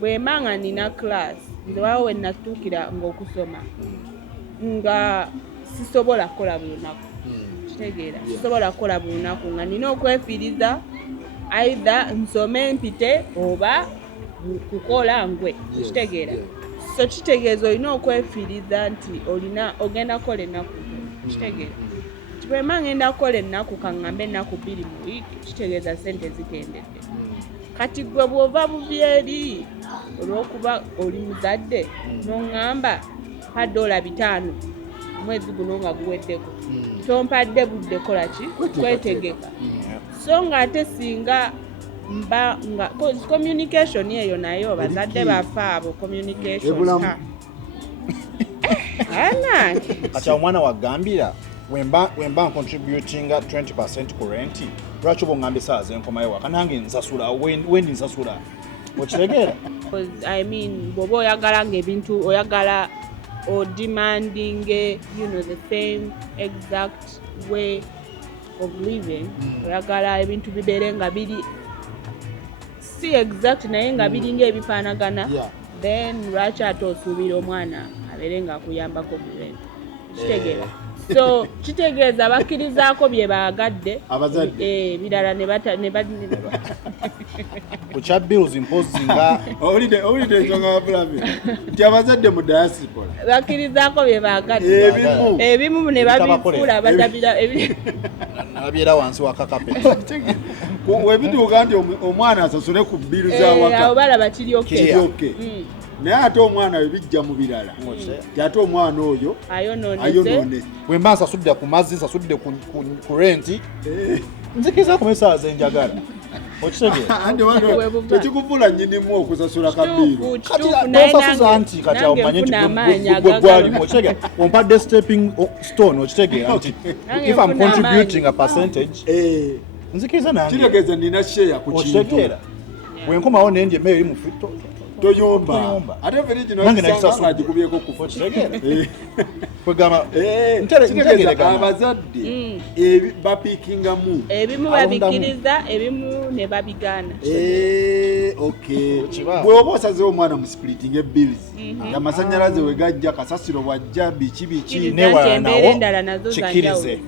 bwe manga nina class nze waawo we natuukira ng'okusoma nga sisobola kukola buli lunaku kitegeera sisobola kukola buli lunaku nga nina okwefiiriza either nsome mpite oba kukola ngwe kitegeera so kitegeeza olina okwefiiriza nti ogenda kukola ennaku kitegeera bwema ngenda kukola ennaku kaŋŋambe ennaku 2 mu wiiki kitegeeza ssente zikendedde kati gwe bw'ova bubi eri olw'okuba oli muzadde n'oŋŋamba $5 mwezi guno nga guweddeko tompadde budde kola ki kwetegeka so ng'ate singa mba nga communication eyo nayo bazadde baffe abo communication kati omwana wagambira wemba contributing 20% ku rent lwaki oba oŋŋamba essaawa zenkomayo waka nange nsasula wendi nsasula okitegeera I mean bw'oba oyagala ng'ebintu oyagala or demanding the same exact way of living oyagala ebintu bibeere nga biri si exact naye nga biri ng'ebifaanagana then lwaki ate osuubira omwana abeere ng'akuyambako ku rent kitegeera so kitegeeza bakkirizaako bye baagadde ebirala ne kukya bills imposinga owulidde ensonga wabulabe nti abazadde mu diaspora bakkirizaako bye baagadde ebimu ne babifuula batabira nabyera wansi wa kakapeti webituuka nti omwana asasule ku biru zawaka abo balaba kiryoke naye ate omwana we bijja mu birala ti ate omwana oyo ayonoonese bwemba nsasudde ku mazzi nsasudde ku renti nzikiriza ku essaawa zenjagala tekikuvula nnyinimu okusasula kabiru tosasuza nti kati awo manye nti gwe gwalimu okitegeera ompadde stepping stone okitegeera nti if I'm contributing a percentage nzikiriza nange kitegeeza nina share ku kintu bwenkomawo nendye meyo eri mu fito toyomba ate feri kino kisanga agikubyeko kufa kwegamba abazadde bapiikingamu ebimu babikkiriza ebimu ne babigaana bweoba osazeho omwana mu splitting ebills amasanyalaze wegajja kasasiro bwajja biki newala nawo kikirize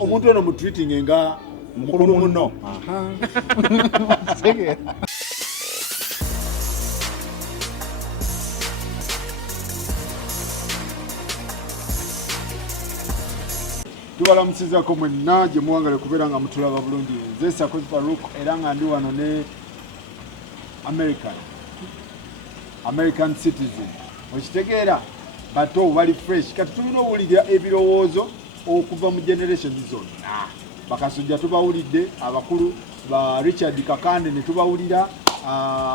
omuntu ono mu treating nga mukulu muno tubalamusizako mwenna gye muwangale kubeera nga mutulaba bulungi nze Sakozi Farouk era nga ndi wano ne American citizen okitegeera bato bali fresh kati tulina owulira ebirowoozo okuva mu generation zonna bakasujja tubawulidde abakulu ba Richard Kakande ne tubawulira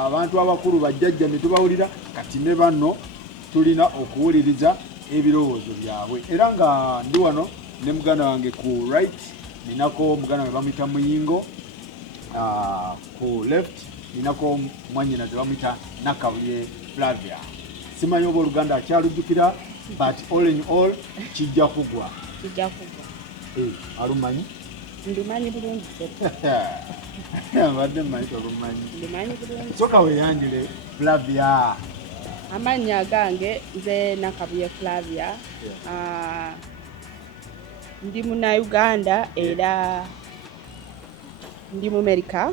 abantu abakulu bajjajja ne tubawulira kati ne banno tulina okuwuliriza ebirowoozo byabwe era nga ndi wano ne muganda wange ku right ninako muganda we bamuyita Muyingo ku left ninako mwanyina ze bamuyita Nakawulye Flavia simanyi oba oluganda akyalujjukira but all in all kijja kugwa alumanyi ndumanyi bulungi abadde mmanyi tolumanyi soka weyanjule Flavia amannya gange nze Nakawulye Flavia ndi muna Uganda era ndi mu America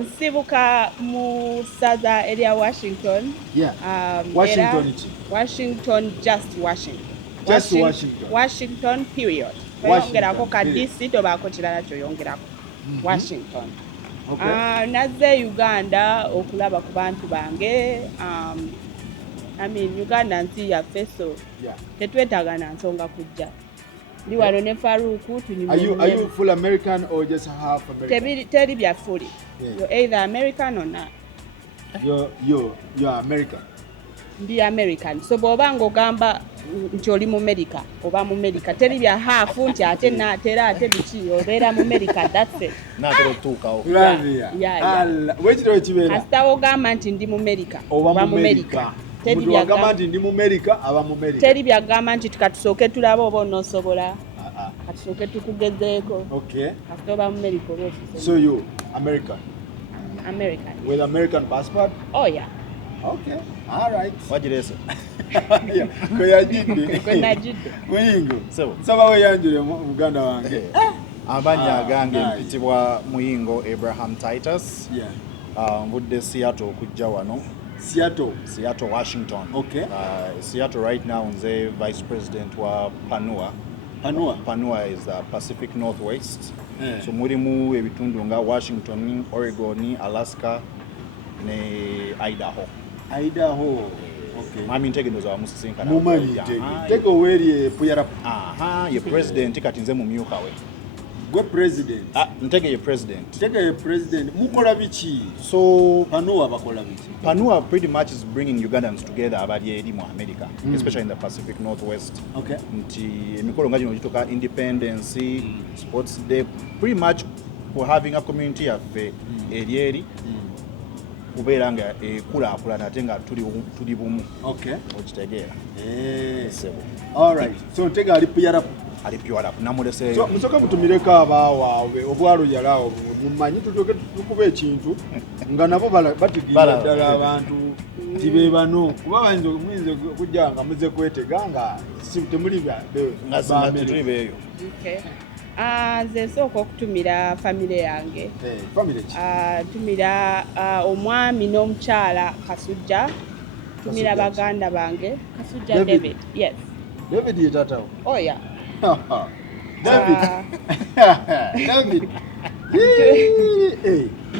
nsibuka mu Southern area Washington Washington period oyongerako ka DC tobaako kirala kyoyongerako Washington nazze Uganda okulaba ku bantu bange Uganda nsi yaffe so tetwetaaga na nsonga kujja ndi wano ne Faruku Are you full American or just half American? Teri bya fully. You're either American or not. You're American. Ndi American. So bw'oba ng'ogamba nti oli mu America oba mu America teri bya half nti ate naatera ate biki obeera mu America that's it. Naatera otuukawo. Wekiro ekibeera. Kasita ogamba nti ndi mu America oba mu America. Teri byagamba nti ndi mu America aba mu America. Teri byagamba nti tukatusooke tulaba oba onoosobola. katusooke tukugezeeko. Okay. Kasita oba mu medical office. So you American? American. With American passport? Oh yeah. Okay. All right. Wajirese. Kwe najidde. Muyingo. So. Saba we yanjule mu Uganda wange. Amanya agange mpitibwa Muyingo Abraham Titus. Yeah. Mvudde Seattle okujja wano. Seattle, Washington. Okay. Seattle right now nze Vice President wa PANUA. PANUA is the Pacific Northwest. Yeah. So mulimu ebitundu nga Washington, Oregon, Alaska ne Idaho. Okay. Mami ntege ndoza wa musisinkana. Mumanyi Tege weri puyara. Ye president kati nze mumyuka we. Gwe president. Ntege ye president. Mukola biki? So PANUA bakola biki? PANUA pretty much is bringing Ugandans together abali eri mu America, especially in the Pacific Northwest. Okay. Nti emikolo nga gino gituka independence, sports day, pretty much for having a community yaffe eri kubeera nga ekulaakulana ate nga tuli bumu. Okay. Okitegeera. All right. So Ntege ali puyara. Namulese. So musoka mutumireko abaawaabwe obwalo yalawo mumanyi tutoke tukube ekintu nga nabo batigira ddala abantu tibe bano kuba bayinza okujja nga muze kwetega nga temuli tuli beeyo. Nze nsooka okutumira famire yange. Famire ki? Tumira omwami n'omukyala Kasujja. Tumira baganda bange. Kasujja David. Yes. David ye taatawo? Oh yeah. David.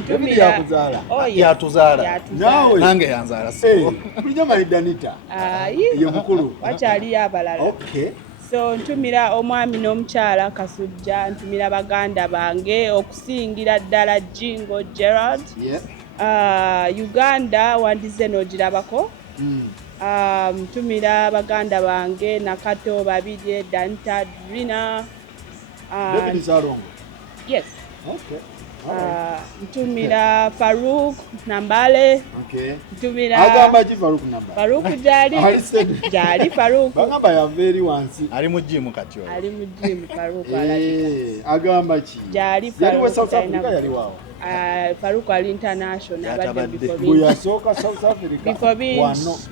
David yakuzaala. Oh yes. Yatuzaala. Nawe nange yanzaala siko. Bulijjo Maidanita. Ye mukulu. Wakyaliyo abalala. Okay. So ntumira omwami n'omukyala Kasujja, ntumira baganda bange okusingira ddala Jingo Gerard. Yeah. Uganda wandize n'ogirabako. Ntumira baganda bange Nakato Babirye Danta Drina. David Salongo. Yes. Okay. Ntumira Farouk Nambale. Okay. Ntumira agamba ki Farouk Nambale? Farouk jali Farouk. Bagamba yaveri wansi. Ali mu gym kati oyo. Ali mu gym Farouk alabika. Agamba ki? Jali Farouk. Farouk South Africa yali wawo. Farouk ali international abadde buyasooka South Africa. Before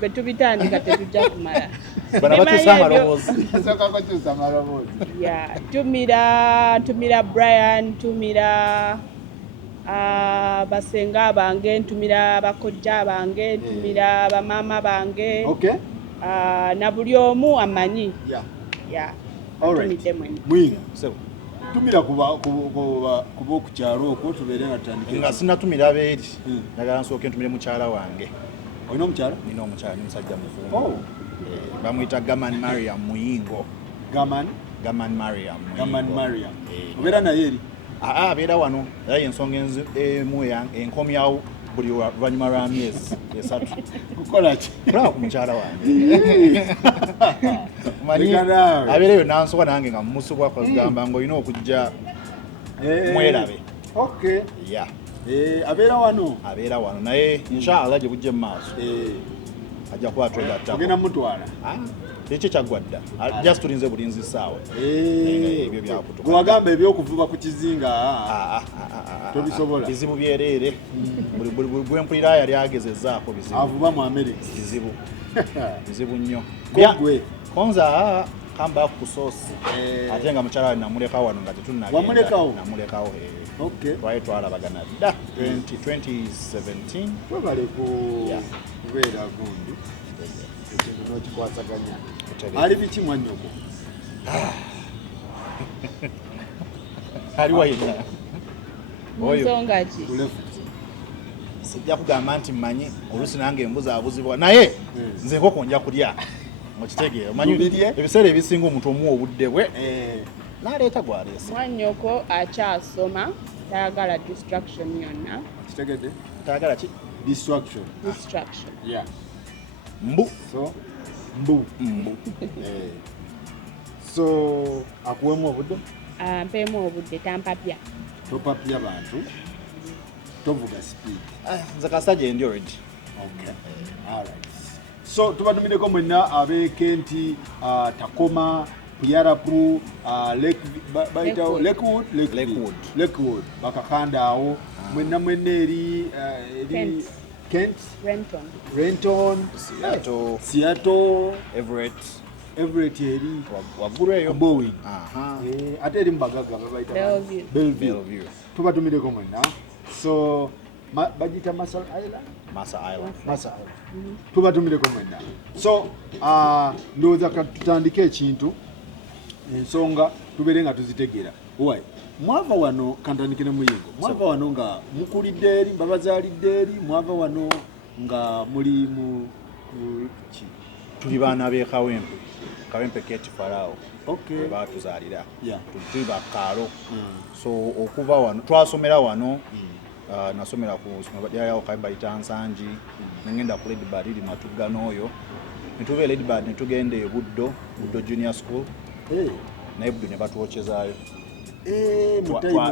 betubitandika tetujja kumala. Banabakyusa amaloboozi. Asooka kukyusa amaloboozi. Yeah, tumira Brian, tumira basenga bange, ntumira bakojja bange, ntumira bamama bange. Okay. Na buli omu amanyi. Yeah. All right. Mwinga. So tumira kuba okukyalo okwo tubeere nga tutandike. Nga sinnatumira abeeri. Nagala nsooke ntumire mukyala wange. Olina omukyala? Nina omukyala ni musajja muvundu. Bamuyita Gaman Mariam Muyingo. Gaman Mariam. Obeera naye eri? Abeera wano. Era y'ensonga emu enkomyawo buli luvannyuma lwa myezi 3. Kukola ki? Kulaba ku mukyala wange. Manyi abeereyo nansoka nange nga mumusubwa kugamba ng'olina okujja mwerabe. Okay. Yeah. Abeera wano naye inshallah gye bujje mu maaso ajja kuba twegattako. Ogenda mutwala? Ekyo kyaggwadda. Just tulinze bulinzi ssaawa. Ebyo byakutuka. Gwagamba ebyokuvuba ku kizinga tobisobola. Bizibu byereere. Buli gwempulira yali agezezzaako bizibu. Avuba mu America. Bizibu nnyo. Gwe konza come back ku source. Ate nga mukyala namuleka wano nga tetunnagenda. Wamulekawo? Namulekawo. Okay. Twalabagana dda 2017. Twebale kubeera gundi. Ekintu n'okikwasaganya. Ali biki mwannyoko? Ali wayina. Nsonga ki? Sijja kugamba nti mmanyi oluusi nange embuzaabuzibwa naye nze nkoko nja kulya mukitegeera omanyi ebiseera ebisinga omuntu omuwa obudde bwe n'aleeta gwaleese. Mwannyoko akyasoma tayagala distraction yonna. Kitegedde? Tayagala ki? Distraction. Yeah. Mbu. So akuwemu obudde? Mpeemu obudde tampapya. Topapya bantu. Tovuga speed. Nze kasita gye ndi already. Okay. All right. So tubatumireko mwenna abeeke nti Takoma kuyarapu Lakewood bakakanda awo mwenna eri Kent, Renton, Seattle, Everett eri waggulu eyo Boeing ate eri mbagaga babayita Bellevue tubatumideko mwenna so bagita Massa Island tubatumideko mwenna so ndowooza tutandike ekintu ensonga tubeere nga tuzitegeera owaye mwava wano kantandikire muyingo mwava wano nga mukulidde eri babazaalidde eri mwava wano nga muli mu ki tuli baana b'e Kawempe Kate Farao batuzaalira tuli bakaalo so okuva wano twasomera wano nasomera ku yawo kabayita Nsangi nengenda ku Ledbad iri Matugga n'oyo netuva Ledbad netugenda e Buddo Junior School naye Buddo ne batuwokyezaayo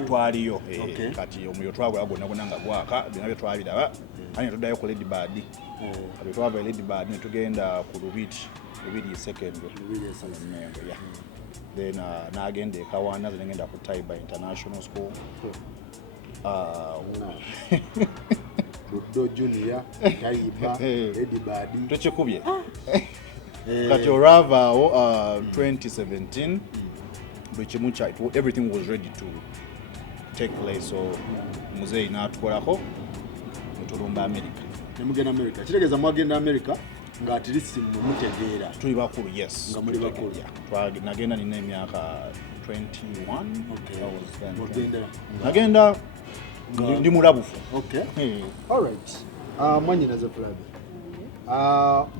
twaliyo kati omuliro twagula gwonna nga gwaka byonna bye twabiraba ani netuddayo ku Ledbad kati twava e Ledbad netugenda ku Lubiri secondary then nagenda e Kawana zenegenda ku Taiba International School Buddo Junior Taiba Ledbad tukikubye kati oravaawo 2017 everything was ready to take place so muzeeyi n'atukolako netulumba America nemugenda America kitegeeza mwagenda America nga at least mutegeera tuli bakulu yes nga muli bakulu nagenda nina emyaka 21 nagenda ndi mulabufu alright mwanyinaze Flavi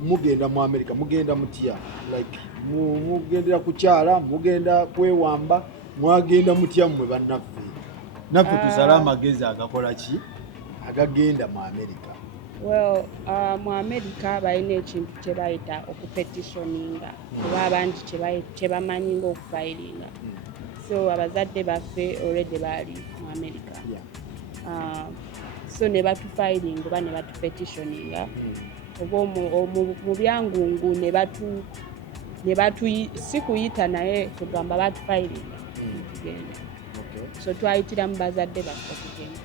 mugenda mu America mugenda mutya like mugendera kukyala mugenda kwewamba mwagenda mutya mmwe bannaffe tusala amagezi agakola ki agagenda mu America mu America balina ekintu kye bayita okupetitioninga oba abangi kye bamanyi ng'okufayiringa so abazadde baffe already baali mu America so ne batufayiringa oba ne batupetitioninga oba mu byangungu ne batu si kuyita naye tugamba batufayiringa tugenda so twayitira mu bazadde baffe okugenda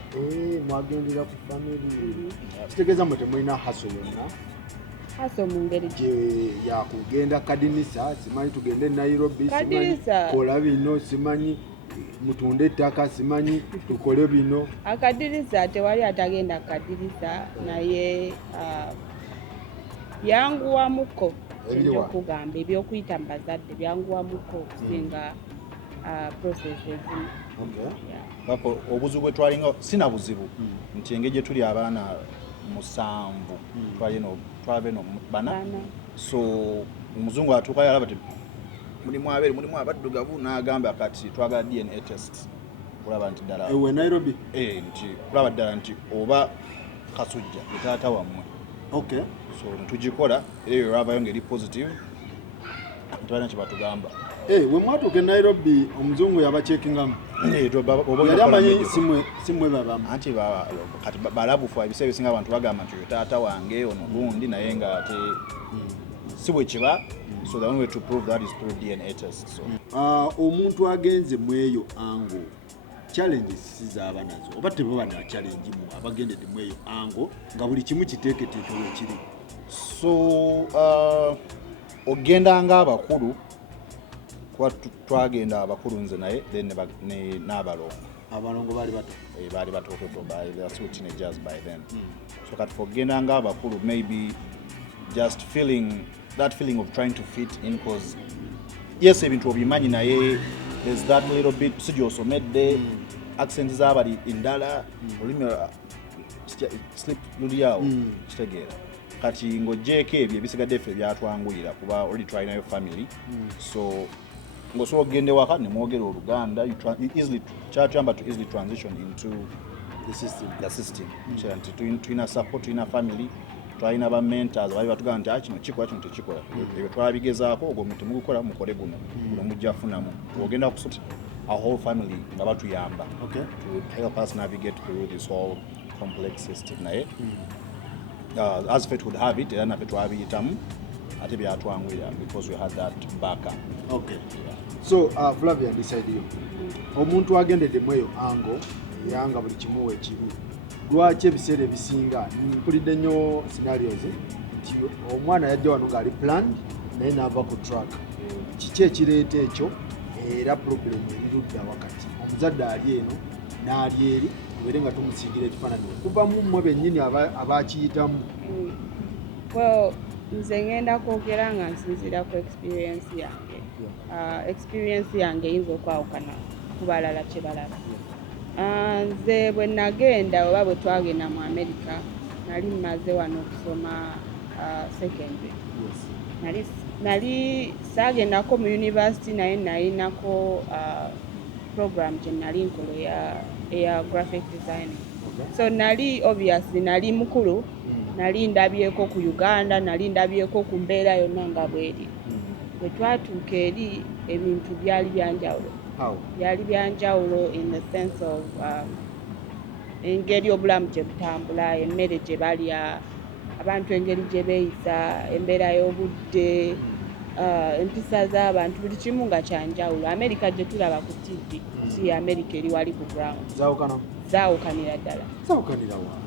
mwagendera ku family kitegeeza mwe temulina haso yonna haso mu ngeri yakugenda kadinisa simanyi tugende Nairobi simanyi kola bino simanyi mutunde ettaka simanyi tukole bino akadirisa tewali atagenda kadirisa naye byanguwamuko okugamba ebyokuyita mu bazadde byanguwamuko okusinga process ezimu obuzibu bwe twalinga sina buzibu nti engeri gye tuli abaana 7 twave no bana so omuzungu atuukayo alaba ti mulimu abaddugavu n'agamba kati twagala DNA test kulaba nti ddala ewe Nairobi nti kulaba ddala nti oba kasujja ye taata wammwe so netugikola eyo olwavayo ngeri positive tebalina kye batugamba we mwatuuka e Nairobi omuzungu yabacekingamu yali amanyi simwe babamu anti kati balabufu ebiseera ebisinga abantu bagamba nti oyo taata wange ono gundi naye nga ate si bwe kiba so the only way to prove that is through DNA test so omuntu agenze mweyo ango challenges sizaba nazo oba tebaba na challenge mu abagendedde mweyo ango nga buli kimu kiteeketeeke wekiri so ogenda nga abakulu kuba twagenda abakulu nze naye then n'abalongo baali batototo they are still teenagers by then so kati fogenda nga abakulu maybe just that feeling of trying to fit in because yes ebintu obimanyi naye there's that little bit sigyosomedde accent z'abali endala olulimi slip luliawo kitegeera kati ng'ogyeko ebyo ebisigadde ffe byatwanguyira kuba oli twalinayo family so ng'osobola okugenda ewaka ne mwogera Oluganda kyatuyamba to easily transition into the system nti tulina support tulina family twalina ba mentors bali batugamba nti kino kikola kino tekikola ebyo twabigezaako ogwo temugukola mukole guno mujja funamu ogenda kusota our whole family nga batuyamba to help us navigate through this whole complex system naye as fate would have it era naffe twabiyitamu ate byatwangwira because we had that backup. Okay. So Flavia decide yo. Omuntu agendedde mweyo ango yanga buli kimuwe ekibi. Lwaki ebiseera ebisinga mpulidde nnyo scenarios nti omwana yajja wano ng'ali planned naye n'ava ku track. Kiki ekireeta ekyo era problem erirudda wakati omuzadde ali eno n'ali eri tubeere nga tumusiigira ekifaananyi kuva mu mmwe bennyini abakiyitamu. Well, nze ngenda kwogera nga nsinziira ku experience yange. Experience yange eyinza okwawukana ku balala kye balaba. Nze bwe nagenda oba bwe twagenda mu America nali mmaze wano okusoma secondary. Nali saagendako mu university naye nayinako program gye nali nkola eya graphic designing. So nali obviously nali mukulu, nali ndabyeko ku Uganda, nali ndabyeko ku mbeera yonna nga bweri. Bwe twatuuka eri ebintu byali byanjawulo. Byali byanjawulo in the sense of engeri obulamu gye butambula, emmere gye balya, abantu engeri gye beeyisa, embeera y'obudde, empisa z'abantu, buli kimu nga kyanjawulo. America gye tulaba ku TV si America eri wali ku ground. Zaawukanira ddala. Zaawukanira wa?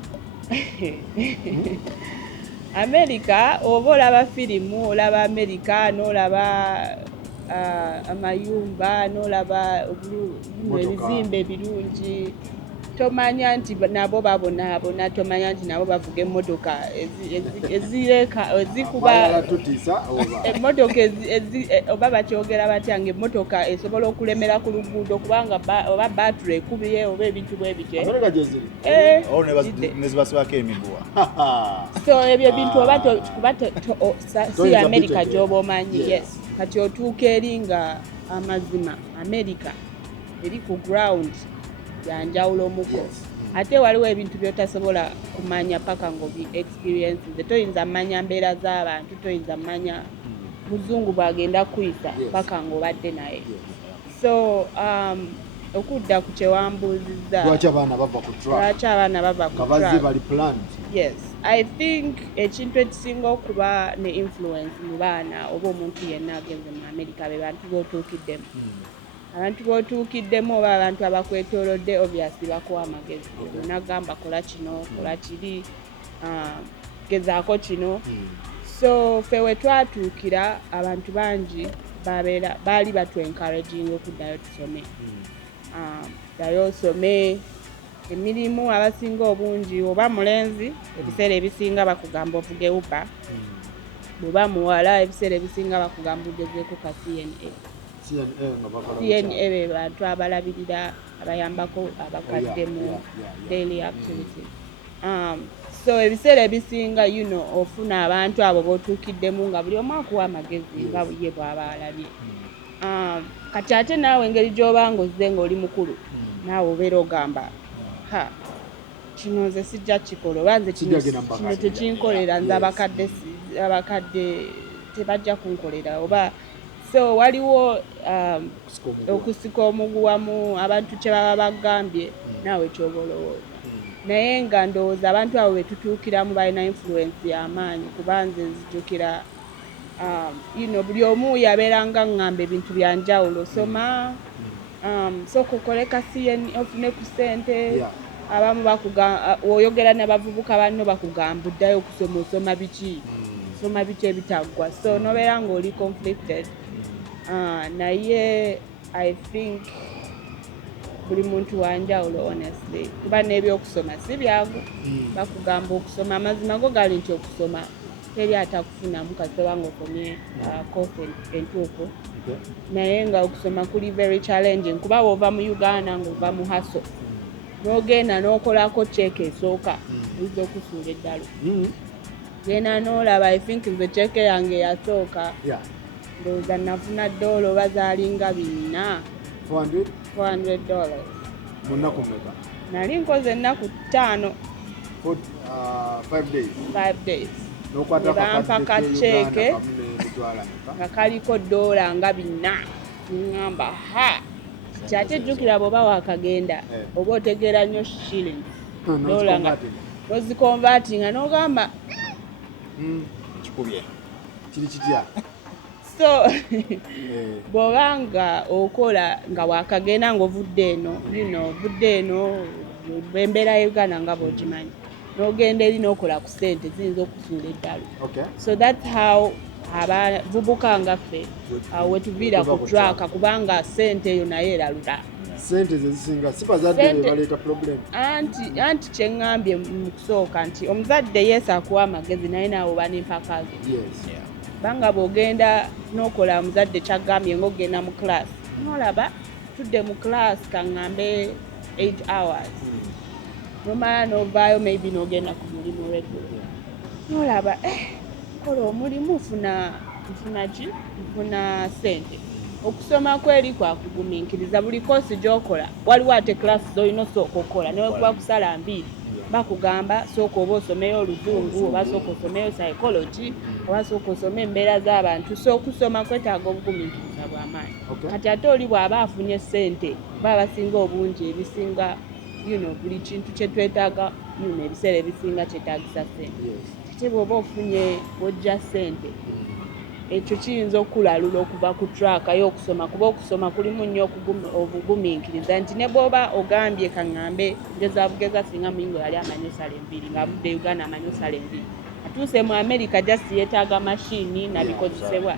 America oba olaba firimu olaba America n'olaba amayumba n'olaba ebizimbe ebirungi, tomanya nti nabo babonaabona, tomanya nti nabo bavuga emmotoka ezikuba emmotoka oba bakyogera batya ng'emmotoka esobola okulemera ku luguudo kubanga oba batule ekubiye oba ebintu bwe bityo. Nezibasibako emiguwa. So ebyo bintu oba kuba si America gy'oba omanyi. Yes. Kati otuuka eri nga amazima America eri ku ground yanjawulo muko. Ate waliwo ebintu by'otasobola kumanya paka ng'obi experience. Toyinza mmanya mbeera z'abantu, toyinza mmanya muzungu bw'agenda kuyisa paka ng'obadde naye. So okudda ku kyewambuuzizza lwaki abaana bava ku track kabaze bali planned. Yes, I think ekintu ekisinga okuba ne influence mu baana oba omuntu yenna agenze mu America be bantu b'otuukiddemu. Abantu b'otuukiddemu oba abantu abakwetoolodde obviously bakuwa amagezi. Nagamba kola kino, kola kiri, gezaako kino. So ffe we twatuukira abantu bangi baali batu encouraging okuddayo tusome. Ddayo osome emirimu abasinga obungi oba mulenzi ebiseera ebisinga bakugamba ovuge upa. Bw'oba muwala ebiseera ebisinga bakugamba ogezeeko ka CNA be bantu abalabirira abayambako abakadde mu daily activity. So ebiseera ebisinga ofuna abantu abo b'otuukiddemu nga buli omu akuwa amagezi nga ye bw'aba alabye. Kati ate naawe engeri gy'oba ng'ozze ng'oli mukulu naawe obeera ogamba kino nze sijja kikola oba nze kino tekinkolera nze abakadde tebajja kunkolera oba. So waliwo okusika omuguwamu abantu kye baba bagambye naawe kyoba olowooza. Naye nga ndowooza abantu abo be tutuukiramu balina influence y'amaanyi kuba nze nzijukira buli omu yabeeranga ngamba ebintu byanjawulo. Soma sooka okole ka CNA ofune ku ssente. Abamu oyogera n'abavubuka banno bakugamba oddayo okusoma osoma biki ebitaggwa. So nobeera ng'oli conflicted. Naye I think buli muntu wanjawulo honestly kuba n'ebyokusoma si byago. Bakugamba okusoma amazima go gali nti okusoma teri atakufunamu kasoba ng'okomye course entuufu. Naye nga okusoma kuli very challenging kuba bw'ova mu Uganda ng'ova mu haso n'ogenda n'okolako check esooka oyinza okusuula eddalo. Genda n'olaba I think nze check yange eyasooka ndowooza nafuna $4 oba zaalinga 400. Mu nnaku mmeka? Nali nkoze ennaku 5. 5 days. Bampa ka cheque nga kaliko $4 nga 4. Ngamba kyate jjukira bw'oba waakagenda oba otegeera nnyo shillings $4 nga nozikonvatinga n'ogamba kikubye kiri kitya so bw'obanga okola nga wakagenda ng'ovudde eno embeera ya Uganda nga bw'ogimanyi n'ogenda eri n'okola ku ssente ziyinza okusuula eddalu so that's how abavubuka nga ffe wetuviira ku traka kubanga ssente eyo naye eralula ssente zezisinga si bazadde baleeta problem anti kyeŋŋambye mu kusooka nti omuzadde yesu akuwa amagezi naye naawe oba n'empaka ze banga bw'ogenda n'okola muzadde kyagambye ng'ogenda mu class n'olaba tudde mu class kaŋŋambe 8 hours nomala n'ovaayo maybe n'ogenda ku mulimu regular n'olaba kola omulimu nfuna ssente okusoma kweri kwakugumiikiriza buli koosi gy'okola waliwo ate class z'olina osooka okola ne wekuba kusala 2 bakugamba sooka oba osomeyo oluzungu oba sooka osomeyo psychology oba sooka osome embeera z'abantu so okusoma kwetaaga obugumiikiriza bw'amaanyi kati ate oli bw'aba afunye ssente baba basinga obungi ebisinga buli kintu kye twetaaga ebiseera ebisinga kyetaagisa ssente ate bw'oba ofunye wojja ssente ekyo kiyinza okulalula okuva ku traka y'okusoma kuba okusoma kulimu nnyo obugumiikiriza nti ne bw'oba ogambye kaŋŋambe bugeza singa muyingo yali amanyi osala 2 ng'avudde Uganda amanyi osala 2 atuuse mu America just yeetaaga mashini nabikozesebwa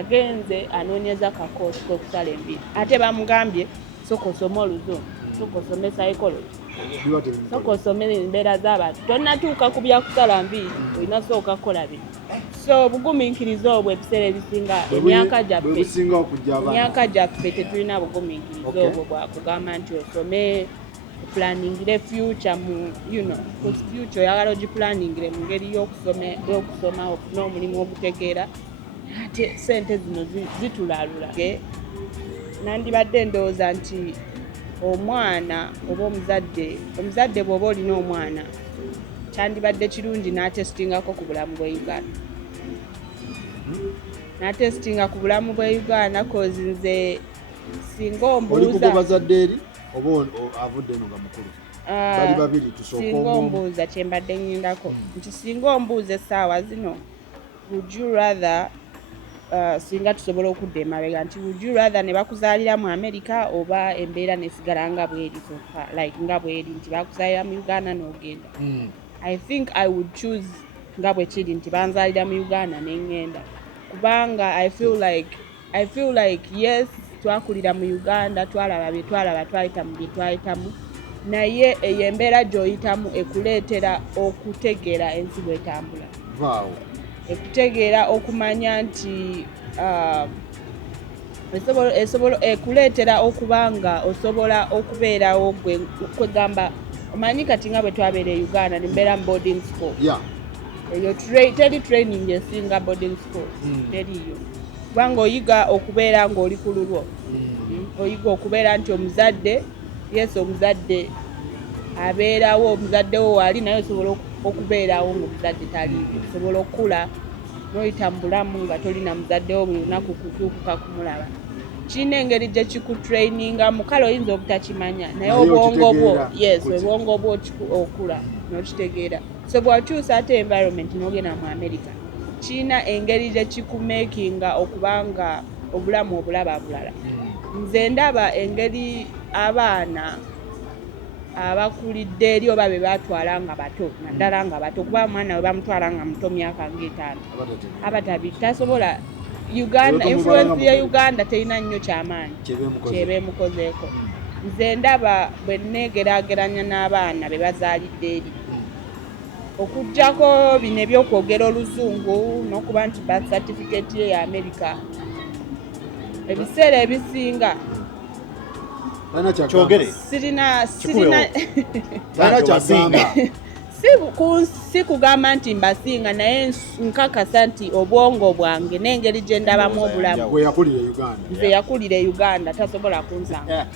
agenze anoonyeza kakoosi k'okusala 2 ate bamugambye sooka osome oluzungu sooka osome psychology sooka osome embeera z'abantu tonnatuuka ku byakusala 2 olina sooka kukola bino so obugumiikiriza obwo ebiseera ebisinga emyaka gyaffe tetulina bugumiikiriza obwo bwakugamba nti osome planingire future mu future oyagala ogiplaningire mu ngeri y'okusoma ofune omulimu ogutegeera ate ssente zino zitulalula nandibadde ndowooza nti omwana oba omuzadde bw'oba olina omwana kyandibadde kirungi n'atesitingako ku bulamu bwa Uganda n'atesitinga ku bulamu bwa Uganda kozi nze singa ombuuza oli kugo bazadde eri oba avudde eno nga mukulu bali babiri tusooka singa ombuuza kyembadde nnyindako nti singa ombuuza essaawa zino would you rather singa tusobola okudda emabega nti would you rather ne bakuzaalira mu America oba embeera nesigala nga bweri nga bweri nti bakuzaalira mu Uganda n'ogenda I think I would choose nga bwe kiri nti banzaalira mu Uganda n'engenda kubanga I feel like yes twakulira mu Uganda twalaba bye twayitamu naye eyo embeera gy'oyitamu ekuleetera okutegeera ensi bw'etambula ekutegeera okumanya nti ekuleetera okubanga osobola okubeerawo kwegamba omanyi kati nga bwe twabeera e Uganda nembeera mu boarding school eyo teri training esinga boarding school teriyo kubanga oyiga okubeera ng'oli ku lulwo oyiga okubeera nti omuzadde omuzadde abeerawo omuzadde wo waali naye osobola okubeerawo ng'omuzadde taliiwo osobola okukula n'oyita mu bulamu nga tolina muzadde wo buli lunaku kutuukuka kumulaba kirina engeri gye kikutraininga mu kale oyinza obutakimanya naye obwongo bwo okula n'okitegeera so bw'okyusa ate environment n'ogenda mu America kirina engeri gye kikumakinga okubanga obulamu obulaba bulala nze ndaba engeri abaana abakulidde eri oba be batwala nga bato naddala nga bato kuba omwana we bamutwala nga muto myaka nga 5 abatabi tasobola Uganda influence ya Uganda terina nnyo kyamaanyi kyeba emukozeeko nze ndaba bwe negeraageranya n'abaana be bazaalidde eri okujjako bino ebyokwogera oluzungu n'okuba nti birth certificate ye ya America ebiseera ebisinga sirina si kugamba nti mbasinga naye nkakasa nti obwongo bwange n'engeri gye ndabamu obulamu nze yakulira e Uganda tasobola kunsanga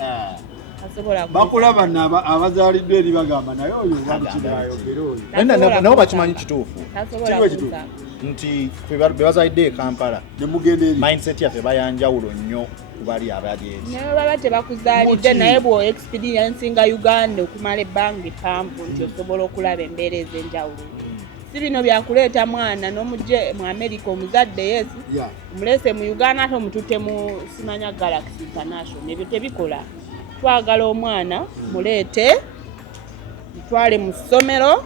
bakulaba abazaaliddwa eri bagamba naye oyo bakirayogera oyo nabo bakimanyi kituufu nti bebazaalidde e Kampala mindset yaffe bayanjawulo nnyo kubali abali eri naye baba tebakuzaalidde naye bwe experience nga Uganda okumala ebbanga eppanvu nti osobola okulaba embeera ez'enjawulo si bino byakuleeta mwana n'omugye mu America omuzadde yes mulese mu Uganda ate omutute mu simanya Galaxy International ebyo tebikola twagala omwana muleete mutwale mu ssomero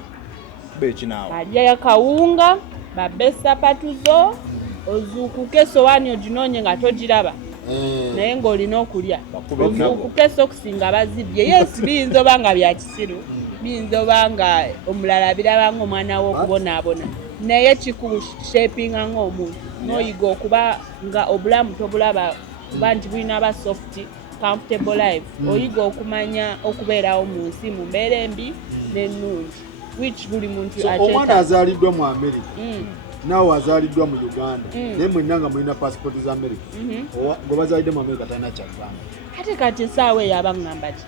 alya yakawunga babbe sapatuzo ozuukuke sowaani oginoonye nga togiraba naye ng'olina okulya ozuukuke sokisi nga bazibye yes biyinza oba nga bya kisiru biyinza oba nga omulala biraba ng'omwana w'okubonaabona naye kikushepinga ng'omuntu n'oyiga okuba nga obulamu tobulaba kuba nti bulina aba soft comfortable life oyiga okumanya okubeerawo mu nsi mu mbeera embi n'ennungi which buli muntu omwana azaaliddwa mu America naawe azaaliddwa mu Uganda naye mwenna nga mulina passport za America gwe bazaalidde mu America talina kyagamba ate kati essaawa eyo aba ngamba ki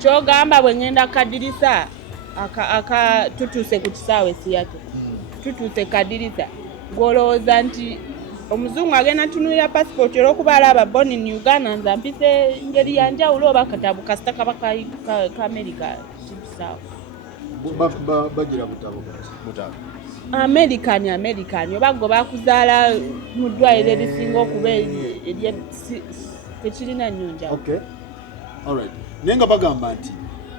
kyogamba bwe ngenda kadirisa tutuuse ku kisaawe siyate tutuuse kadirisa gw'olowooza nti omuzungu agenda tunulira passport olw'okuba alaba born in Uganda nze mpise ngeri yanjawulo oba katabu kasita kaba ka America kisaawe bagira butabo American oba gwe bakuzaala mu ddwaliro erisinga okuba tekirina nnyonja naye nga bagamba nti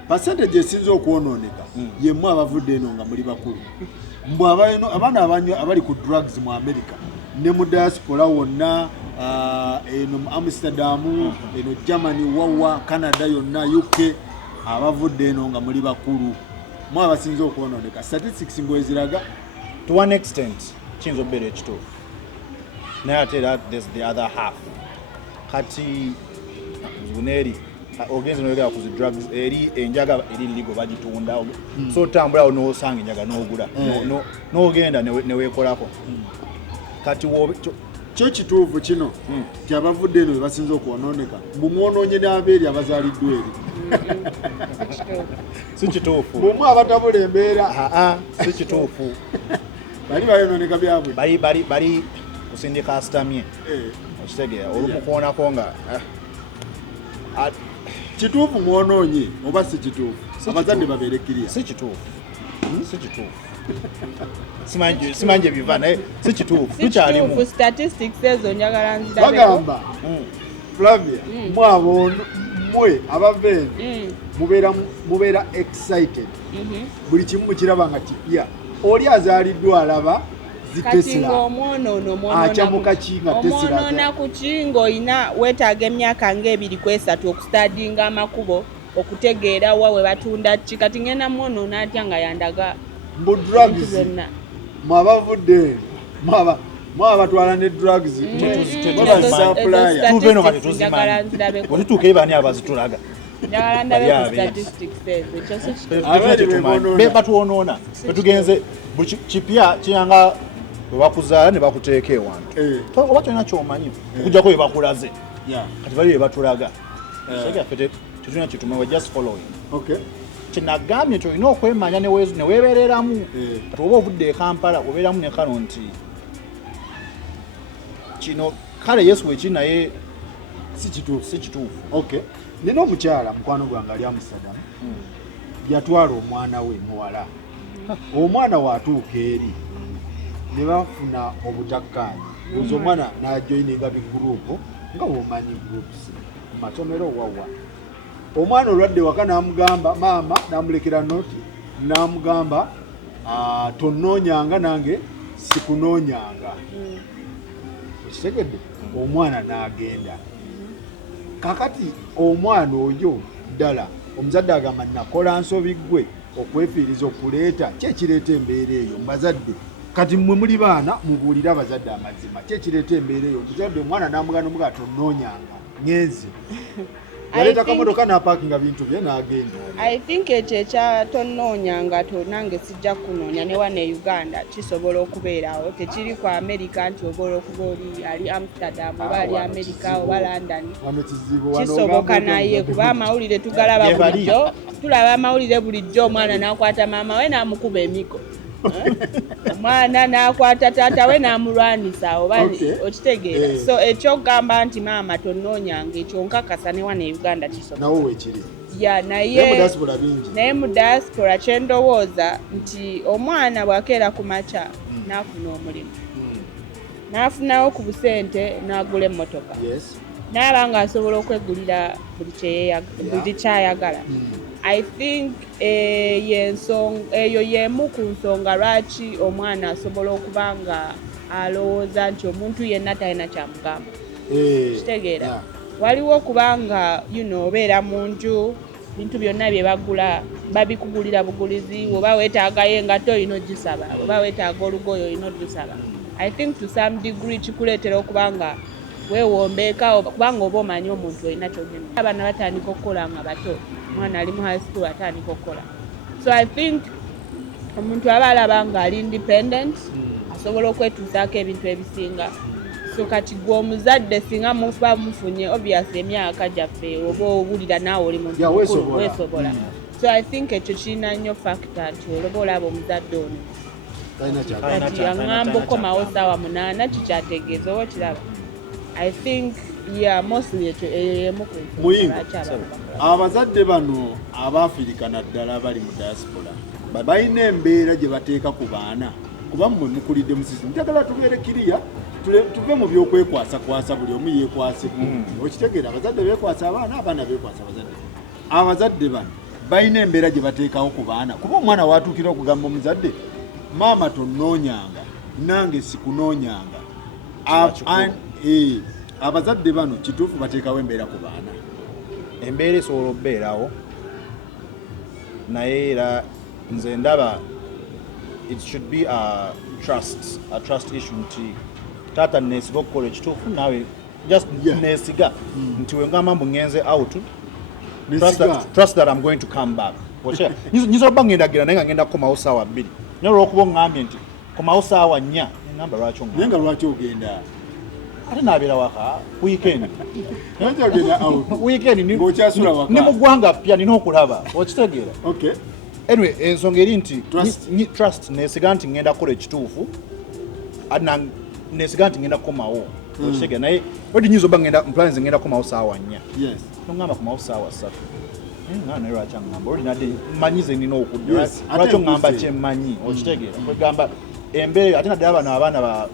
percentage esinza okwonooneka yemmwe abavudde eno nga muli bakulu mbw abaana abali ku drugs mu America ne mu diaspora wonna eno mu Amsterdam eno Germany wawa Canada yonna UK abavudde eno nga muli bakulu mwe abasinza okwonooneka statistics ngweziraga to one extent kiyinza okubeera ekituufu naye ate there's the other half kati guneri ogenze noyogera ku drugs eri enjaga eri ligo bagitunda so tambulawo n'osanga enjaga n'ogula n'ogenda neweekolako kati kyo kituufu kino nti abavudde eno bebasinza okwonooneka mumwonoonye n'abeeri abazaaliddwa eri si kituufu mumwe abatabula embeera si kituufu bali bayonooneka byabwe bali kusindika asitamye okitegeera olumukwonako nga kituufu mwonoonye oba si kituufu abazadde babeerekkiriya si kituufu simanje ebiva naye si kituufu tukyalimu statistics ezo njagala nzirabeko bagamba Flavia mwe abava eno mubeera excited buli kimu mukiraba nga kipya oli azaaliddwa alaba omwonoona ku kingo olina weetaaga emyaka ng'ebiri kwesatu okustadinga amakubo okutegeera wa we batunda ki kati ngenda mwonoona atya nga yandaga mbu drugs mwabavudde mwabatwala ne drugs olituuka ebani abazitulaga njagala ndabe statistics ezo batwonoona betugenze kipya kiyanga webakuzaala ne bakuteeka ewantu oba tolina kyomanyi okujjako webakulaze kati bali webatulaga tetulina kitumawe just following kyenagambye nti olina okwemanya neweebereramu kati oba ovudde e Kampala obeeramu ne kano nti kino kale yesu wekiri naye si kituufu nina omukyala mukwano gwange ali Amsterdam yatwala omwana we muwala omwana waatuuka eri ne bafuna obutakkaanya buzi omwana n'ajoyininga biguruupu nga bwomanyi groups mu masomero wawa omwana olwadde waka n'amugamba maama n'amulekera noti n'amugamba tonnoonyanga nange sikunoonyanga okitegedde omwana n'agenda kakati omwana oyo ddala omuzadde agamba nakola nsobi ggwe okwefiiriza okuleeta kyekireeta embeera eyo mbazadde kati mmwe muli baana mubuulire abazadde amazima kyekireeta embeera eyo omuzadde omwana n'amugana omugaa tonnoonyanga ngenze yaleeta kamotoka n'apaakinga bintu bye n'agenda I think ekyo ekyatonnoonyanga nange sijja kunoonya ne wane Uganda kisobola okubeerawo tekiri ku America nti obola okuba oli ali Amsterdam oba ali America oba London kisoboka naye kuba amawulire tugalaba bulijjo tulaba amawulire bulijjo omwana n'akwata maama we n'amukuba emiko omwana n'akwata taata we n'amulwanisa oba okitegeera so ekyokugamba nti maama tonnoonyanga ekyo nkakasa ne wane Uganda kisoboka nawo weekiri ya naye mu diaspora kyendowooza nti omwana bw'akeera ku makya n'afuna omulimu n'afunawo ku busente n'agula emmotoka n'aba ng'asobola okwegulira buli kyayagala. I think eyo y'emu ku nsonga lwaki omwana asobola okuba nga alowooza nti omuntu yenna talina kyamugamba. Kitegeera waliwo okubanga obeera mu nju bintu byonna bye bagula babikugulira bugulizi, oba weetaagayo engato olina ogisaba, oba weetaaga olugoye olina olusaba. I think to some degree kikuleetera okuba nga weewombeeka kubanga oba omanyi omuntu olina kyogenda. Abaana batandika okukola nga bato, omwana ali mu high school atandika okukola. So I think omuntu aba alaba nga ali independent, asobola okwetuusaako ebintu ebisinga. So kati gwe omuzadde singa muba mufunye obviously emyaka gyaffe oba owulira naawe oli muntu mukulu weesobola. So I think ekyo kirina nnyo factor nti olaba olaba omuzadde ono kati aŋŋamba okomawo ssaawa 8 kikyategeeza oba okiraba. I think mostly eyo y'emu ku abazadde bano Abafirika naddala bali mu diaspora balina embeera gye bateeka ku baana kuba mmwe mukulidde mu sisi njagala tubeere kiriya tuve mu byokwekwasa buli omu yeekwase okitegeera abazadde beekwasa abaana beekwasa abazadde bano balina embeera gye bateekawo ku baana kuba omwana watuukira okugamba omuzadde maama tonnoonyanga nange sikunoonyanga. Abazadde bano kituufu bateekawo embeera ku baana. Embeera esobola okubeerawo naye era nze ndaba it should be a trust issue nti taata neesiga okukola ekituufu naawe just neesiga nti wengamba mbu ngenze out trust that I'm going to come back. Nyiza oba ngendagenda naye nga ngenda kukomawo ssaawa 2 naye olw'okuba oŋŋambye nti komawo ssaawa 4 ngamba lwaki naye nga lwaki ogenda ate naabeera waka weekend ni mu ggwanga pya nina okulaba okitegeera. Anyway ensonga eri nti trust neesiga nti ngenda kukola ekituufu neesiga nti ngenda kukomawo okitegeera naye odi nyiza oba mplanze ngenda kukomawo ssaawa 4 toŋŋamba kukomawo ssaawa 3 naye lwaki aŋŋamba oli nadde mmanyize nina okudda lwaki oŋŋamba kyemmanyi okitegeera kwegamba embeera ate naddala bano abaana ba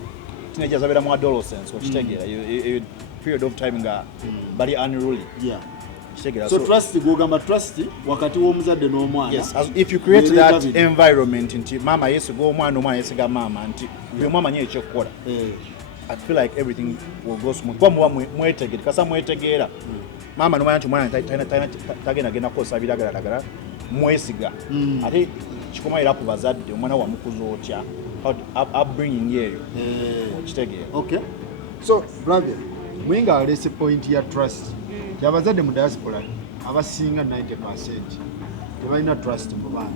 teenagers abeera mu adolescence okitegeera period of time nga bali unruly. So trust gwogamba trust wakati w'omuzadde n'omwana. Yes, if you create that environment nti mama yeesiga omwana yeesiga maama nti buli omu amanyi ekyokukola I feel like everything will go smooth. Kuba muba mwetegeera kasa mwetegeera maama nomanya nti omwana tagenda kukozesa biragalalagala mwesiga ate kikoma era ku bazadde omwana wamukuza otya upbringing yeeyo okitegeera. So brother Mwinga alese point ya trust abazadde mu diaspora abasinga 90% tebalina trust mu baana.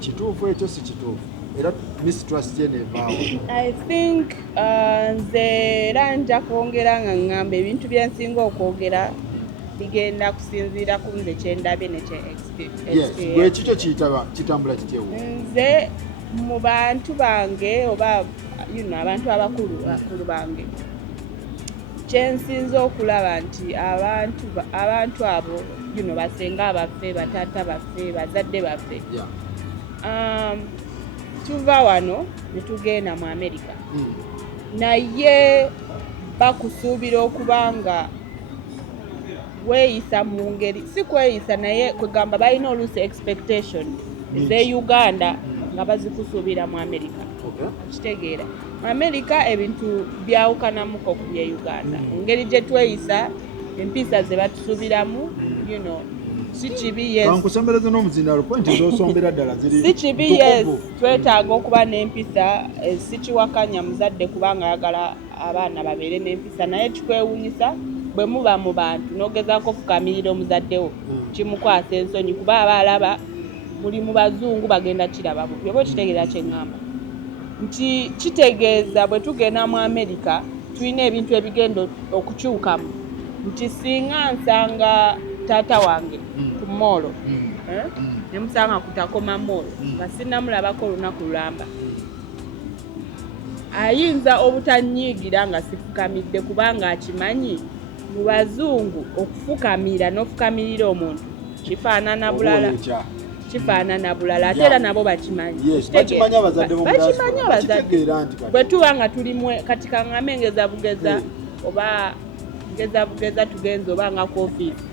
Kituufu ekyo si kituufu era mistrust yenevaawo. I think nze era nja kwongera nga ngamba ebintu byensinga okwogera bigenda kusinziira ku nze kyendabye gwe kikyo kitambula kityewo. Nze mu bantu bange oba abantu abakulu bange kyensinza okulaba nti abantu abo basenga baffe bataata baffe bazadde baffe tuva wano ne tugenda mu America naye bakusuubira okuba nga weeyisa mu ngeri si kweyisa naye kwegamba balina oluusi expectation ze Uganda nga bazikusuubira mu America. Kitegeera mu America ebintu byawukanamuko ku bya Uganda engeri gye tweyisa empisa ze batusuubiramu si kibi nkusembereze n'omuzindalo point z'osombera ddala ziri si kibi twetaaga okuba n'empisa si kiwakanya muzadde kubanga ayagala abaana babeere n'empisa naye kikwewuunyisa bwe muba mu bantu n'ogezaako okufukamirira omuzaddewo kimukwasa ensonyi kuba aba alaba muli mu bazungu bagenda kiraba bubi oba okitegeera kye ŋŋamba nti kitegeeza bwe tugenda mu America tulina ebintu ebigenda okukyukamu nti singa nsanga taata wange ku moolo ne musanga kutakoma moolo nga sinnamulabako olunaku lulamba ayinza obutanyiigira nga sifukamidde kubanga akimanyi mu bazungu okufukamira n'ofukamirira omuntu kifaanana bulala kifaanana bulala ate era nabo bakimanyi bakimanyi abazadde bwe tuba nga tuli kati kaŋŋambe ngeza bugeza oba ngeza bugeza tugenze oba nga ku ofiisi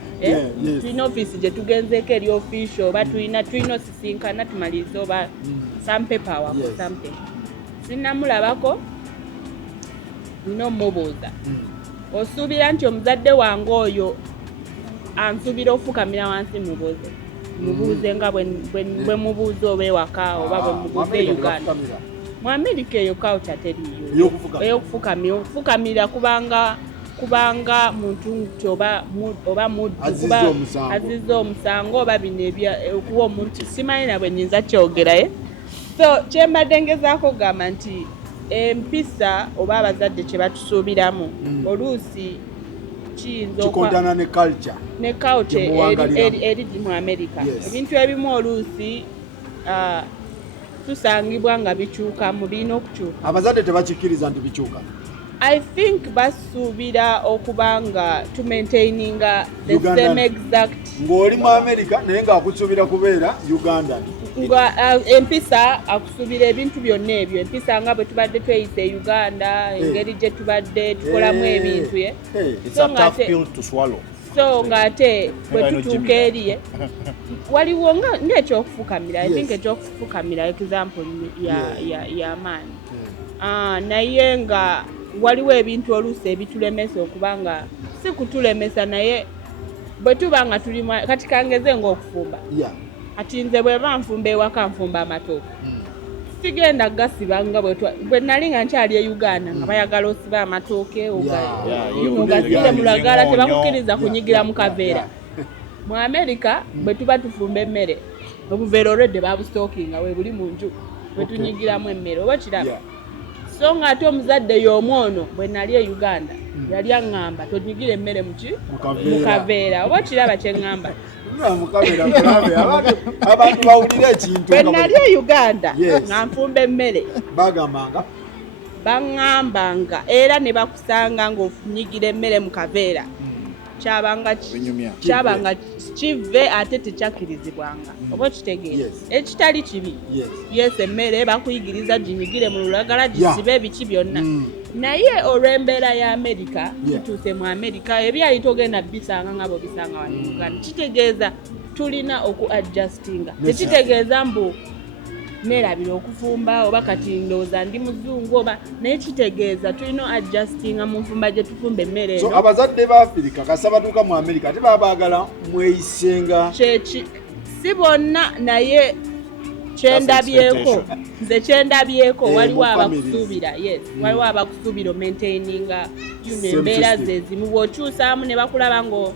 tulina ofiisi gye tugenzeeko eri official oba tulina osisinkana tumalirize oba some paperwork or something sinnamulabako nina omubuuza osuubira nti omuzadde wange oyo ansuubira ofukamira wansi mubuuze nga bwe mubuuze oba ewaka oba bwe mubuuze e Uganda mu Amerika eyo culture teriyo ey'okufukamira kubanga muntu nti oba muddu azizza omusango oba bino okuwa omuntu simanyi na bwe nnyinza kyogeraye so kyembadde ngezaako okugamba nti empisa oba abazadde kye batusuubiramu oluusi kikontana ne culture eri mu Amerika ebintu ebimu oluusi tusangibwa nga bikyuka mu birina okukyuka abazadde tebakikkiriza nti bikyuka I think basuubira okuba nga to maintaininga the same exact ng'oli mu America naye ng'akusuubira kubeera Ugandan nga empisa akusuubira ebintu byonna ebyo empisa nga bwe tubadde tweyisa e Uganda engeri gye tubadde tukolamu ebintu so ng'ate bwe tutuuka eriye waliwo ng'ekyokufukamira I think ekyokufukamira example y'amaanyi naye nga waliwo ebintu oluusi ebitulemesa okuba nga si kutulemesa naye bwe tuba nga tuli kati kangeze ng'okufumba ati nze bwe banfumba ewaka nfumba amatooke sigenda gasiba nga bwe nali nga nkyali e Uganda nga bayagala osiba amatooke ogasire mu lagala tebakukkiriza kunyigira mu kaveera mu Amerika bwe tuba tufumba emmere obuveera olwedde babustookinga we buli mu nju bwe tunyigiramu emmere oba kiraba so ng'ate omuzadde y'omu ono bwe nali e Uganda yali aŋŋamba tonyigira emmere mu kaveera oba kiraba kye ŋŋamba abantu bawulira ekintu bwe nali e Uganda nga nfumba emmere baŋŋambanga era ne bakusanga ng'onyigira emmere mu kaveera kyabanga kive ate tekyakkirizibwanga oba okitegeera ekitali kibi emmere bakuyigiriza ginyigire mu lulagala gisibe ebiki byonna naye olw'embeera ya Amerika tutuuse mu Amerika ebyali togenda bisanga nga bobisanga wano mu Uganda kitegeeza tulina oku-adjustinga tekitegeeza mbu neerabira okufumba oba kati ndowooza ndi muzungu oba naye kitegeeza tulina adjustinga mu nfumba gye tufumba emmere so abazadde ba Afirika kasa batuuka mu Amerika ate baba baagala mweyisenga si bonna naye kyendabyeko waliwo abakusuubira waliwo abakusuubira maintaininga embeera zezimu bw'okyusaamu ne bakulaba ngo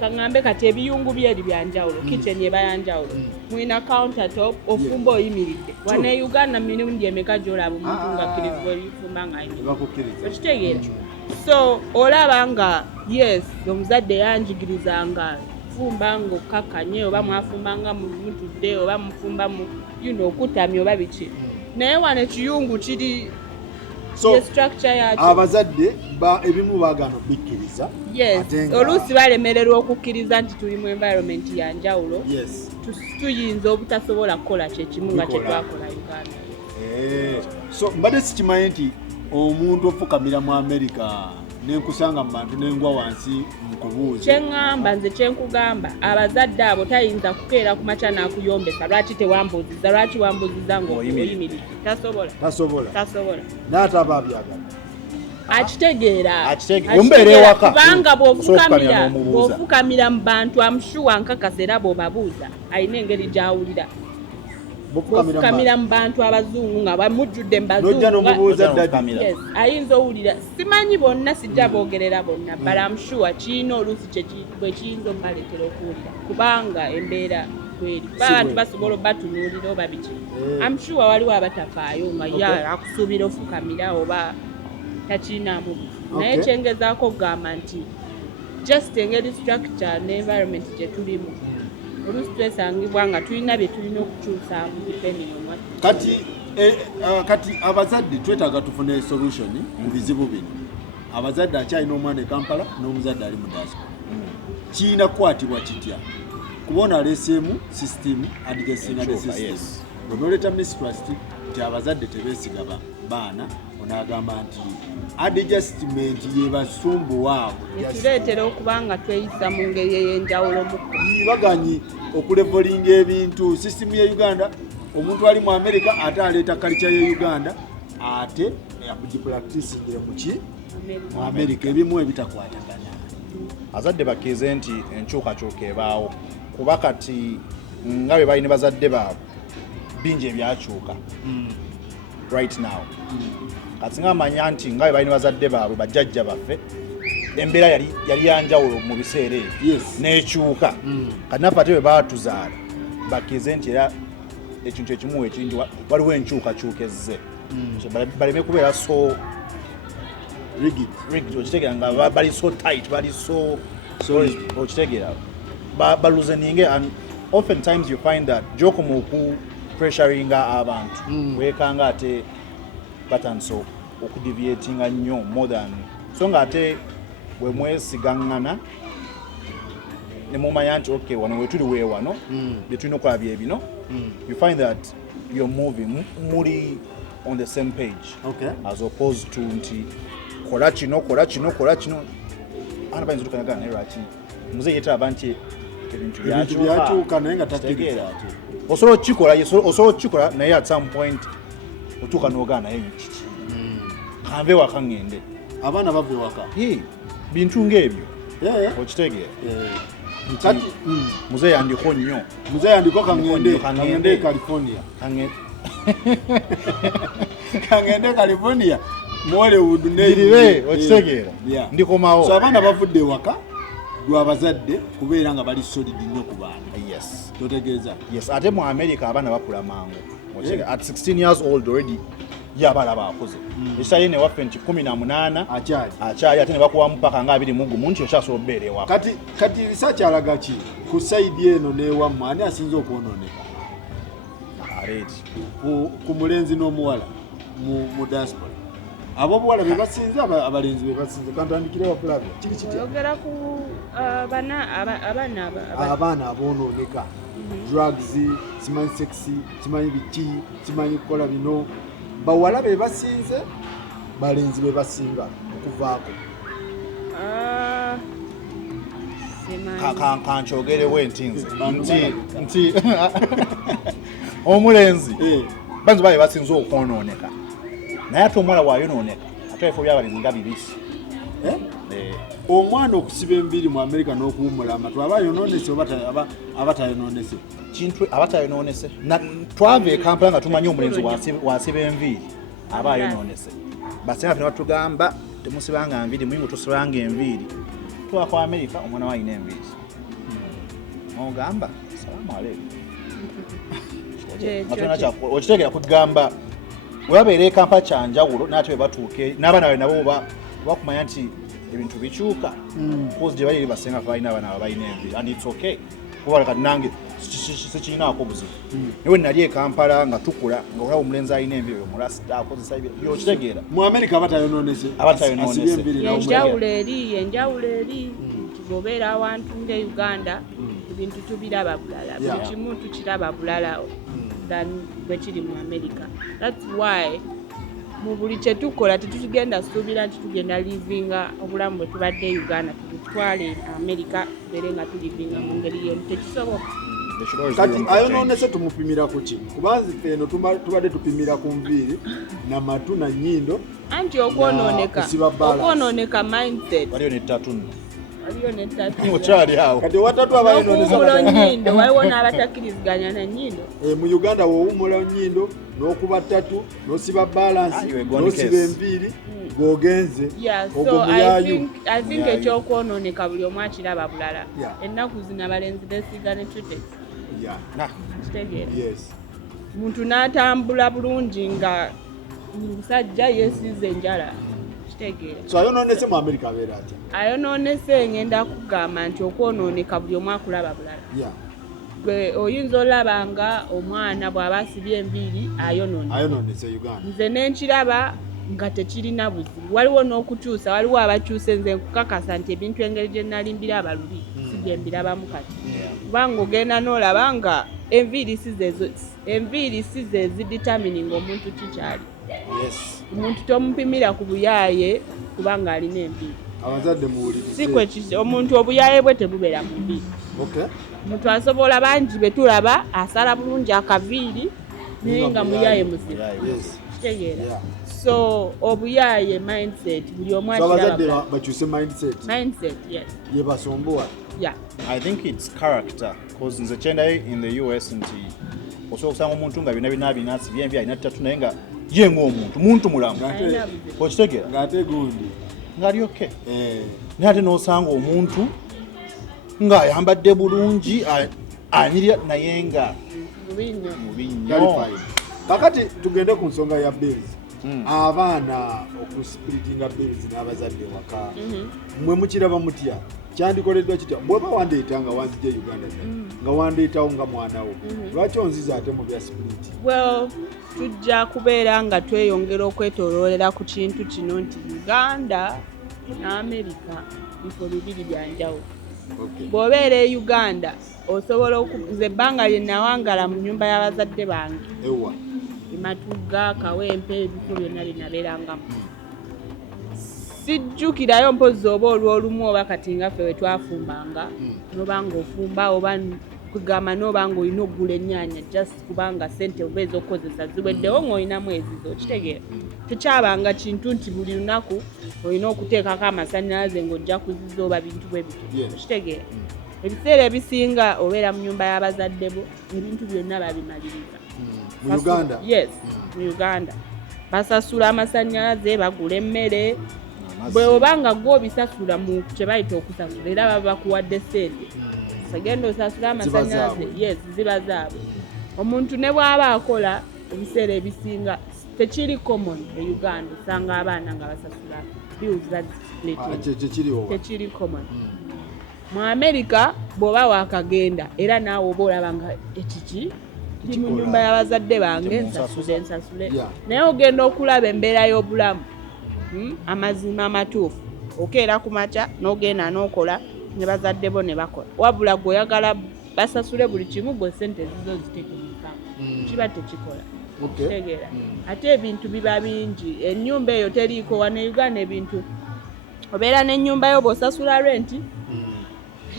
kaŋŋambe kati ebiyungu byeri byanjawulo kitchen eba yanjawulo mwina countertop ofumba oyimiridde wana e Uganda mirundi emeka gy'olaba omuntu nga akkirizibwa ebifumba ng'ayimiridde okitegeera so olaba nga omuzadde yanjigirizanga fumba ng'okkakanye oba mwafumbanga mutudde oba mufumba okutamya oba biki naye wano ekiyungu kiri abazadde ebimu baagana okubikkiriza oluusi balemererwa okukkiriza nti tuli mu environment yanjawulo tuyinza obutasobola kukola kyekimu nga kyetwakola Uganda so mbadde sikimanyi nti omuntu ofukamira mu Amerika nenkusanga mu bantu nengwa wansi mukubuuza kyeŋŋamba nze kyenkugamba abazadde abo tayinza kukeera ku makya n'akuyombesa lwaki tewambuuziza lwaki wambuuziza ng'oyimiridde tasobola n'ate aba abyagala akitegeera ombeera ewaka kubanga bw'ofukamira mu bantu amushuwa nkakasa era bw'obabuuza alina engeri gy'awulira bw'ofukamira mu bantu abazungu nga bamujjudde mu bazungu ayinza owulira simanyi bonna sijja boogerera bonna but I'm sure kirina oluusi bwe kiyinza okubaleetera okuwulira kubanga embeera kweri abantu basobola obatunuulira oba biki I'm sure waliwo abatafaayo nga akusuubira ofukamira oba takirinaamu naye kyengezaako okugamba nti just engeri structure ne environment gye tulimu oluusi twesangibwa nga tulina bye tulina okukyusaamu depending on what kati abazadde twetaaga tufune solution mu bizibu bino abazadde akyalina omwana e Kampala n'omuzadde ali mu Diaspora kiyina kukwatibwa kitya kubona leseemu system adjusting the system. Yes. Bw'oleeta mistrust nti abazadde tebeesiga baana onaagamba nti adjustment ye basumbuwa ekireetera okuba nga tweyisa mu ngeri ey'enjawulo baganyi okulevolinga ebintu system ya Uganda. Omuntu ali mu America ate aleeta culture ya Uganda ate agipracticingire mu America ebimu ebitakwataganya. Azadde bakize nti enkyukakyuka ebaawo kuba kati nga bwe balina bazadde baabwe bingi ebyakyuka right now. Kati nga amanya nti nga bwe balina bazadde baabwe bajjajja baffe embeera yali yanjawulo mu biseera ebyo n'ekyuka. Kati naffe ate bwe baatuzaala bakize nti era ekintu ekimu ekindi waliwo enkyukakyuka ezze baleme kubeera so rigid okitegeera nga bali so tight bali so okitegeera baluzeninge. And oftentimes you find that gyokoma okupressuringa abantu weekanga ate batandise okudeviatinga nnyo more than so nga ate bwe mwesigaŋŋana ne mumanya nti okay wano wetuli weewano bye tulina okukola bye bino. You find that you're moving muli on the same page, as opposed to nti kola kino ana bayinza tukanaga naye lwaki muze yetaba nti ebintu byakyuka naye nga tategeera osobola okukikola naye at some point otuuka n'ogaa naye kiki kanve waka ŋŋende abaana bava ewaka bintu ng'ebyo okitegeera kati muze yandiko nnyo kangende California kangende California Hollywood neribe okitegeera ndikomawo. So abaana bavudde ewaka lw'abazadde kubeera nga bali solid nnyo ku baana. Totegeeza ate mu America abaana bakula mangu at 16 years old already yabalaba akoze ekisaye ne waffe nti 18 akyali ate ne bakuwamu paka nga 21 nti okyasobola okubeera ewaka. Kati research alaga ki ku side eno n'ewammwe ani asinze okwonooneka ku mulenzi n'omuwala mu diaspora? Abobuwala be basinze abalenzi be basinze kantandikire wafulabya kiri kitya oyogera ku abaana aboonooneka drugs simanyi sexy simanyi biki simanyi kukola bino bawala be basinze balenzi be basinga okuvaako kankyogerewo ntinze nti omulenzi banzi babe basinze okwonooneka naye ate omuwala waayonooneka ate ebifo by'abalenzi nga bibisi. Omwana okusiba enviiri mu America n'okuwummula amatu aba ayonoonese oba abatayonoonese? Kintu abatayonoonese twava e Kampala nga tumanyi omulenzi wasiba enviiri aba ayonoonese. Basinga ffe ne batugamba temusibanga enviiri muyingo tusibanga enviiri tuba ku America omwana waalina enviiri ogamba salaamu aleikum okitegeera kugamba webabeera e Kampala kyanjawulo n'ate bwe batuuke n'abaana bawe nabo bakumanya nti ebintu bikyuka because gye bali basenga balina abaana balina enviiri and it's okay kuba kati nange sikirinaako buzibu naye nali e Kampala nga tukula nga olaba omulenzi alina enviiri omulasita akozesa okitegeera mu America abatayonoonese enjawulo eri bw'obeera awantu nga Uganda ebintu tubiraba bulala buli kimu tukiraba bulala than bwe kiri mu America. That's why mu buli kye tukola tetugenda suubira nti tugenda livinga obulamu bwe tubadde Uganda tubutwale America tubeere nga tulivinga mu ngeri yemu tekisoboka. Kati ayonoonese tumupimira ku ki? Kubanzi ffe eno tubadde tupimira ku nviiri n'amatu na nnyindo anti okwonooneka mindset waliyo n'ettatu okyali awo kati watatu abayonoonesa nnyindo waliwo n'abatakkiriziganya na nnyindo mu Uganda woowummula nnyindo n'okuba ttatu n'osiba balansi n'osiba enviiri g'ogenze ogwo muyayu. I think ekyokwonooneka buli omu akiraba bulala ennaku zino abalenzi beesiga ne tutex kitegeera muntu n'atambula bulungi nga musajja yeesize enjala kitegeera. So ayonoonese mu America abeera atya? Ayonoonese ngenda kugamba nti okwonooneka buli omu akulaba bulala. Gwe oyinza olaba nga omwana bw'aba asibye enviiri ayonoonese Uganda. Nze n'enkiraba nga tekirina buzibu waliwo n'okukyusa waliwo abakyuse nze nkukakasa nti ebintu engeri gye nalimbira abalubi si bye mbirabamu kati kubanga ogenda n'olaba nga enviiri si ze zidetermining omuntu kikyali. Omuntu tomupimira ku buyaaye kubanga alina enviiri. Abazadde muwulirize. Si kwe omuntu obuyaaye bwe tebubeera mu nviiri. Omuntu asobola bangi be tulaba asala bulungi akaviiri naye nga muyaaye muzibu. Kitegeera. So obuyaaye mindset buli omu abazadde bakyuse mindset, yes. Ye basombowa. Yeah. I think it's character because nze kyenda in the US nti osobola okusanga omuntu nga byonna binansi byembi alina ttatu naye nga ye ng'omuntu mulamu. Okitegeera? Ng'ate gundi. Ng'ali okay. Naye ate n'osanga omuntu ng'ayambadde bulungi anyirira naye nga mubi nnyo. Kakati tugende ku nsonga ya bills. Abaana okusplittinga bills n'abazadde waka. Mwe mukiraba mutya? Kyandikoleddwa kitya? Bw'oba wandeeta nga wanzija Uganda nga wandeetawo nga mwana wo. Lwaki onziza ate mu bya split? Well, tujja kubeera nga tweyongera okwetooloolera ku kintu kino nti Uganda ne America bifo bibiri bya njawulo. Bw'obeera e Uganda osobola okuze ebbanga lye nawangala mu nnyumba y'abazadde bange. Ematuga, Kawempe, ebifo byonna bye nabeerangamu. Sijjukirayo mpozi oba olw'olumu oba kati nga ffe we twafumbanga n'oba ng'ofumba oba kugamba n'oba ng'olina okugula ennyaanya just kubanga ssente oba ez'okukozesa ziweddewo ng'olinamu ezizo. Okitegeera? Tekyabanga kintu nti buli lunaku olina okuteekako amasannyalaze ng'ojja kuziza oba bintu bwe bityo. Okitegeera? Ebiseera ebisinga obeera mu nnyumba y'abazadde bo ebintu byonna babimaliriza. Mu Uganda? Yes, mu Uganda. Basasula amasannyalaze, bagula emmere. Bwe obanga gw'obisasula mu kye bayita okusasula era baba bakuwadde ssente. Sagenda osasula amasannyalaze, yes, ziba zaabwe. Omuntu ne bw'aba akola ebiseera ebisinga tekiri common e Uganda osanga abaana nga basasula bills tekiri common. Mu America bw'oba waakagenda era naawe oba olaba nga ekiki kiri mu nnyumba y'abazadde bange nsasule. Naye ogenda okulaba embeera y'obulamu amazima amatuufu okeera ku makya n'ogenda n'okola ne bazadde bo ne bakola. Wabula gw'oyagala basasule buli kimu gwe ssente zizo zitegeeka kiba tekikola. Tegeera. Ate ebintu biba bingi. Ennyumba eyo teriiko wano Uganda ebintu obeera n'ennyumba yo bw'osasula renti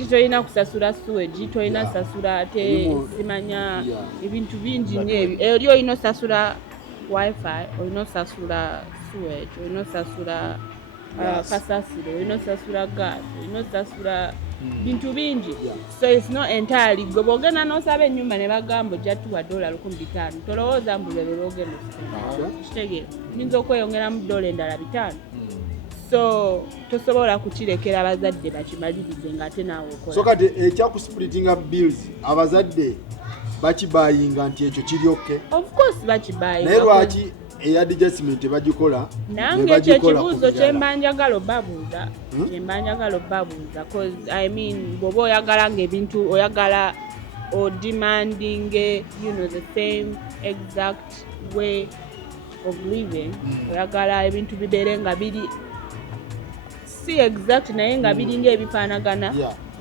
tolina kusasula sewage, tolina kusasula ate simanya ebintu bingi nnyo ebyo. Eri olina osasula wifi, olina osasula sewage, olina osasula kasasiro, olina osasula gas, olina osasula bintu bingi. So it's not entirely gwe bw'ogenda n'osaba ennyumba ne bagamba ojja tuwa $1,500 tolowooza mbu lwe lw'ogenda osasula. Kitegeera? Nyinza okweyongeramu $5 endala. So tosobola kukirekera abazadde bakimalirize ng'ate naawe okola. So kati ekyakusplittinga bills abazadde bakibayinga nti ekyo kiri okay? Of course bakibayinga. Naye lwaki eya adjustment bagikola? Nange ekyo kibuuzo kyemba njagala obbabuuza. Cause I mean bw'oba oyagala ng'ebintu oyagala or demanding the same exact way of living. Oyagala ebintu bibeere nga biri si exact naye nga biringa ebifaanagana.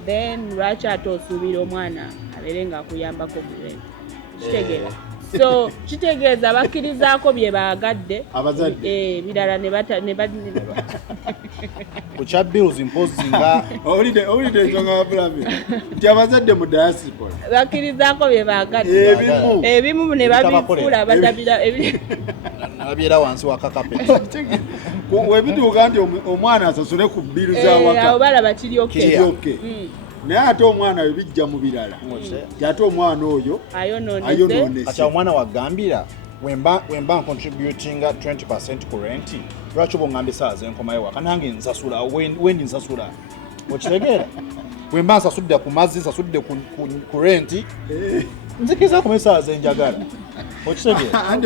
Then lwaki ate osuubira omwana abeere nga akuyambako bulungi. Kitegeera? So kitegeeza bakkirizaako bye baagadde abazadde birala ne kukya bills imposinga owulidde ensonga yabulabe nti abazadde mu diaspora bakkirizaako bye baagadde ebimu ne babifuula batabira nababyera wansi wa kakapeti webituuka nti omwana asasule ku biru zawaka awo balaba kiri okay. Naye ate omwana we bijja mu birala ate omwana oyo ayonoonese. Kati omwana wagambira wemba contributinga 20% ku renti lwaki obongamba essaawa zenkomayo waka nange nsasula wendi nsasula. Okitegeera? Wemba nsasudde ku mazzi nsasudde ku renti nzikiriza ku essaawa zenjagala. Okitegeera?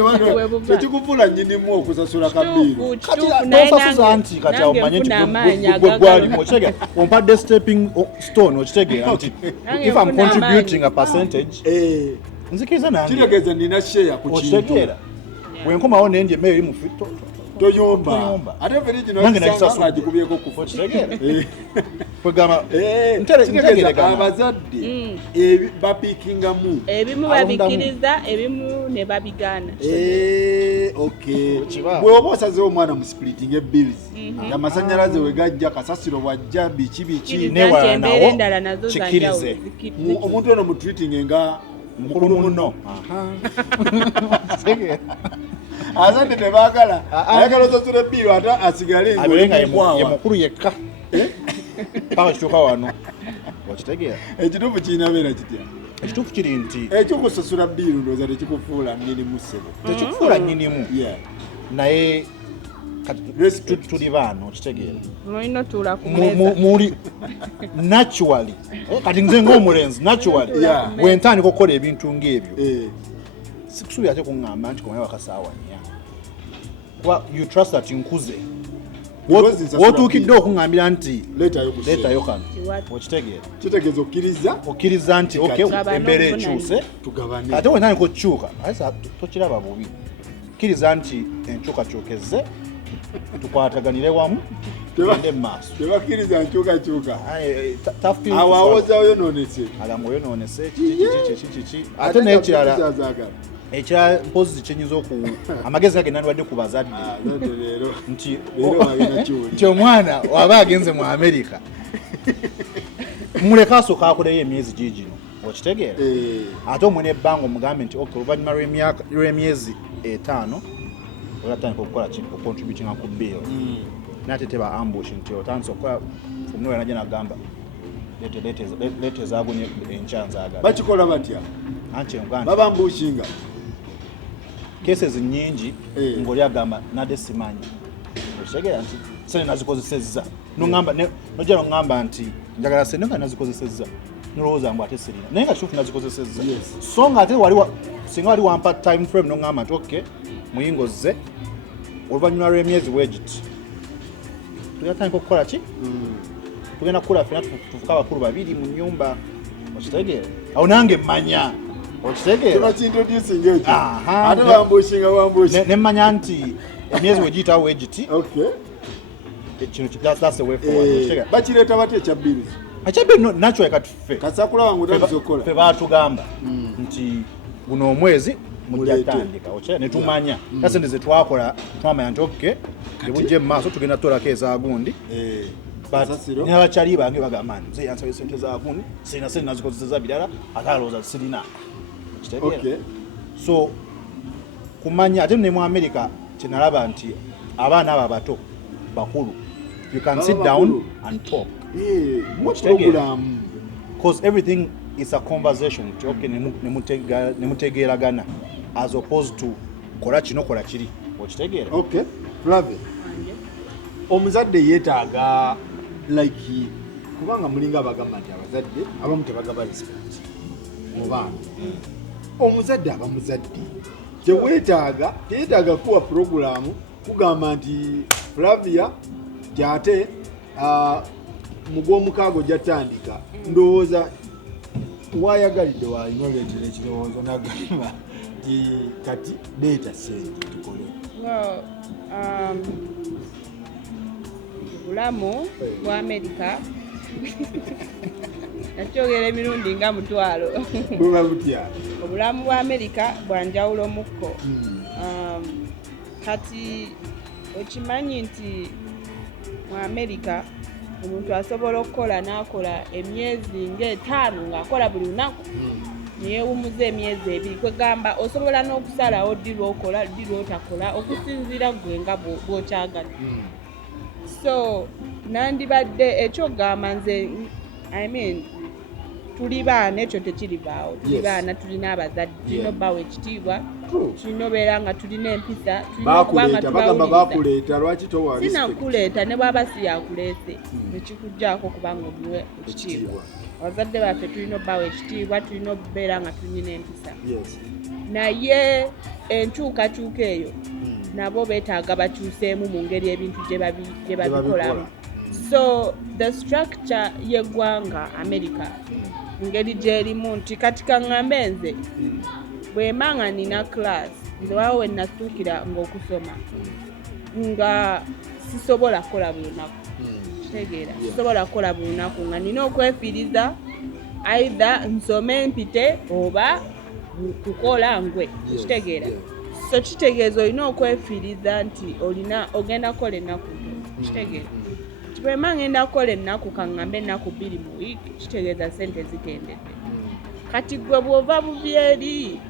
Tekikuvula nnyinimu okusasula kabiru. Kati tosasuza nti kati omanye nti gwe gwalimu. Okitegeera? Ompadde stepping stone. Okitegeera nti if I'm contributing a percentage nzikiriza nange. Kitegeeza nina share ku kintu. Okitegeera? Wenkomawo nendi emmere eri mu toyomba ate verigino kisanga agikubyeko kufa kwegamba abazadde bapikingamu ebimu babikiriza ebimu ne babigaana bw'oba osazeewo omwana mu splitting ebills amasanyalaze we gajja kasasiro bwajja biki embeera endala nazo kikirize omuntu ono mu treating nga mukulu muno azadde tebaagala ayagala osasula ebbiiro ate asigale ye mukulu yekka paka kituuka wano okitegeera ekituufu kirina beera kitya ekituufu kiri nti ekyokusasula bbiiro ndowooza tekikufuula nnyinimu ssebo tekikufuula nnyinimu naye tuli baana okitegeera muli naturally kati nze ng'omulenzi naturally bwe ntandika okukola ebintu ng'ebyo sikusuubira ate kuŋŋamba nti komayo wakasaawa nnya kuba you trust that nkuze wootuukidde okuŋŋambira nti leetayo kano okitegeera kitegeeza okkiriza nti embeera ekyuse ate bwe ntandika okukyuka tokiraba bubi kkiriza nti enkyukakyukezze tukwataganire wamu tugende mu maaso tebakkiriza nkyukakyuka awo awoza oyonoonese agamba oyonoonese kiki ate n'ekirala mpozi kyenyinza amagezi gagenda ndwadde ku bazadde nti omwana waba agenze mu America muleka asooka akoleyo emyezi gigino okitegeera ate omwe n'ebbanga omugambe nti oluvannyuma lw'emyezi 5 olatandika okukola okucontributinga ku bill nate teba ambush nti otandise okukola omunowe najja nagamba leete zaabunye enkyanzaagala bakikola batya anti babambushinga cases nyingi ng'oli agamba nadde simanyi okitegeera nti sente nazikozesezza nojja noŋŋamba nti njagala sente nga nazikozesezza nolowooza mbu ate sirina naye nga kituufu nazikozesezza so nga ate singa wali wampa time frame noŋŋamba nti okay muyingo zze oluvannyuma lw'emyezi wegiti tugatandika okukola ki tugenda kukula fena tufuka abakulu babiri mu nnyumba okitegeera awo nange mmanya okitegeera nemmanya nti emyezi wegiyitawo wegiti kino that's the way forward bakireeta batya ekyabbiru ekyabbiru naturally kati ffe baatugamba nti guno omwezi mujjatandika netumanya tasente zetwakola twamanya nti oke tebujje mu maaso tugenda tutolako ezagundi nabakyali bange bagamba nze yansabye sente zagundi sirina sente nazikozeseza birala ate alowooza sirina kitegeera so kumanya ate ne mu America kyenalaba nti abaana abo abato bakulu you can sit down and talk because everything is a conversation okay nemutegeeragana as opposed to kola kino kola kiri okitegeera okay Flavie omuzadde yeetaaga like kubanga mulinga abagamba nti abazadde abamu tebagaba respect mu baana omuzadde aba muzadde teyeetaaga kuwa programu kugamba nti Flavia gyate mu gw'omukaago gyatandika ndowooza wayagalidde wainoletera ekirowoozo nagamba nti kati leeta sente tukole obulamu bwa America nakyogera emirundi nga mutwalo buba butya obulamu bwa America bwanjawulo mukko kati okimanyi nti mu America omuntu asobola okukola n'akola emyezi nga 5 ng'akola buli lunaku neyeewumuza emyezi 2 kwegamba osobola n'okusalawo ddi lw'okola ddi lw'otakola okusinziira gwe nga bw'okyagala so nandibadde ekyogamba nze tuli baana ekyo tekiribaawo tuli baana tulina abazadde tulina obbawo ekitiibwa tulina obeera nga tulina empisa bakuleeta lwaki towa sinakuleeta ne bwaba si yakuleese nekikugjaako kubanga omuwe ekitiibwa abazadde baffe tulina obbawo ekitiibwa tulina okubeera nga tulina empisa naye enkyukakyuka eyo nabo beetaaga bakyuseemu mu ngeri ebintu gye babikolamu so the structure y'eggwanga America ngeri gyerimu nti kati kaŋŋambe nze bwemanga nina class nze waawo we natuukira ng'okusoma nga sisobola kukola buli lunaku kitegeera sisobola kukola buli lunaku nga nina okwefiiriza either nsome mpite oba kukola ngwe kitegeera so kitegeeza olina okwefiiriza nti ogenda kukola ennaku kitegeera kibwema ngenda kukola ennaku kaŋŋambe ennaku 2 mu wiiki kitegeeza sente zitendedde kati gwe bw'ova bubi eri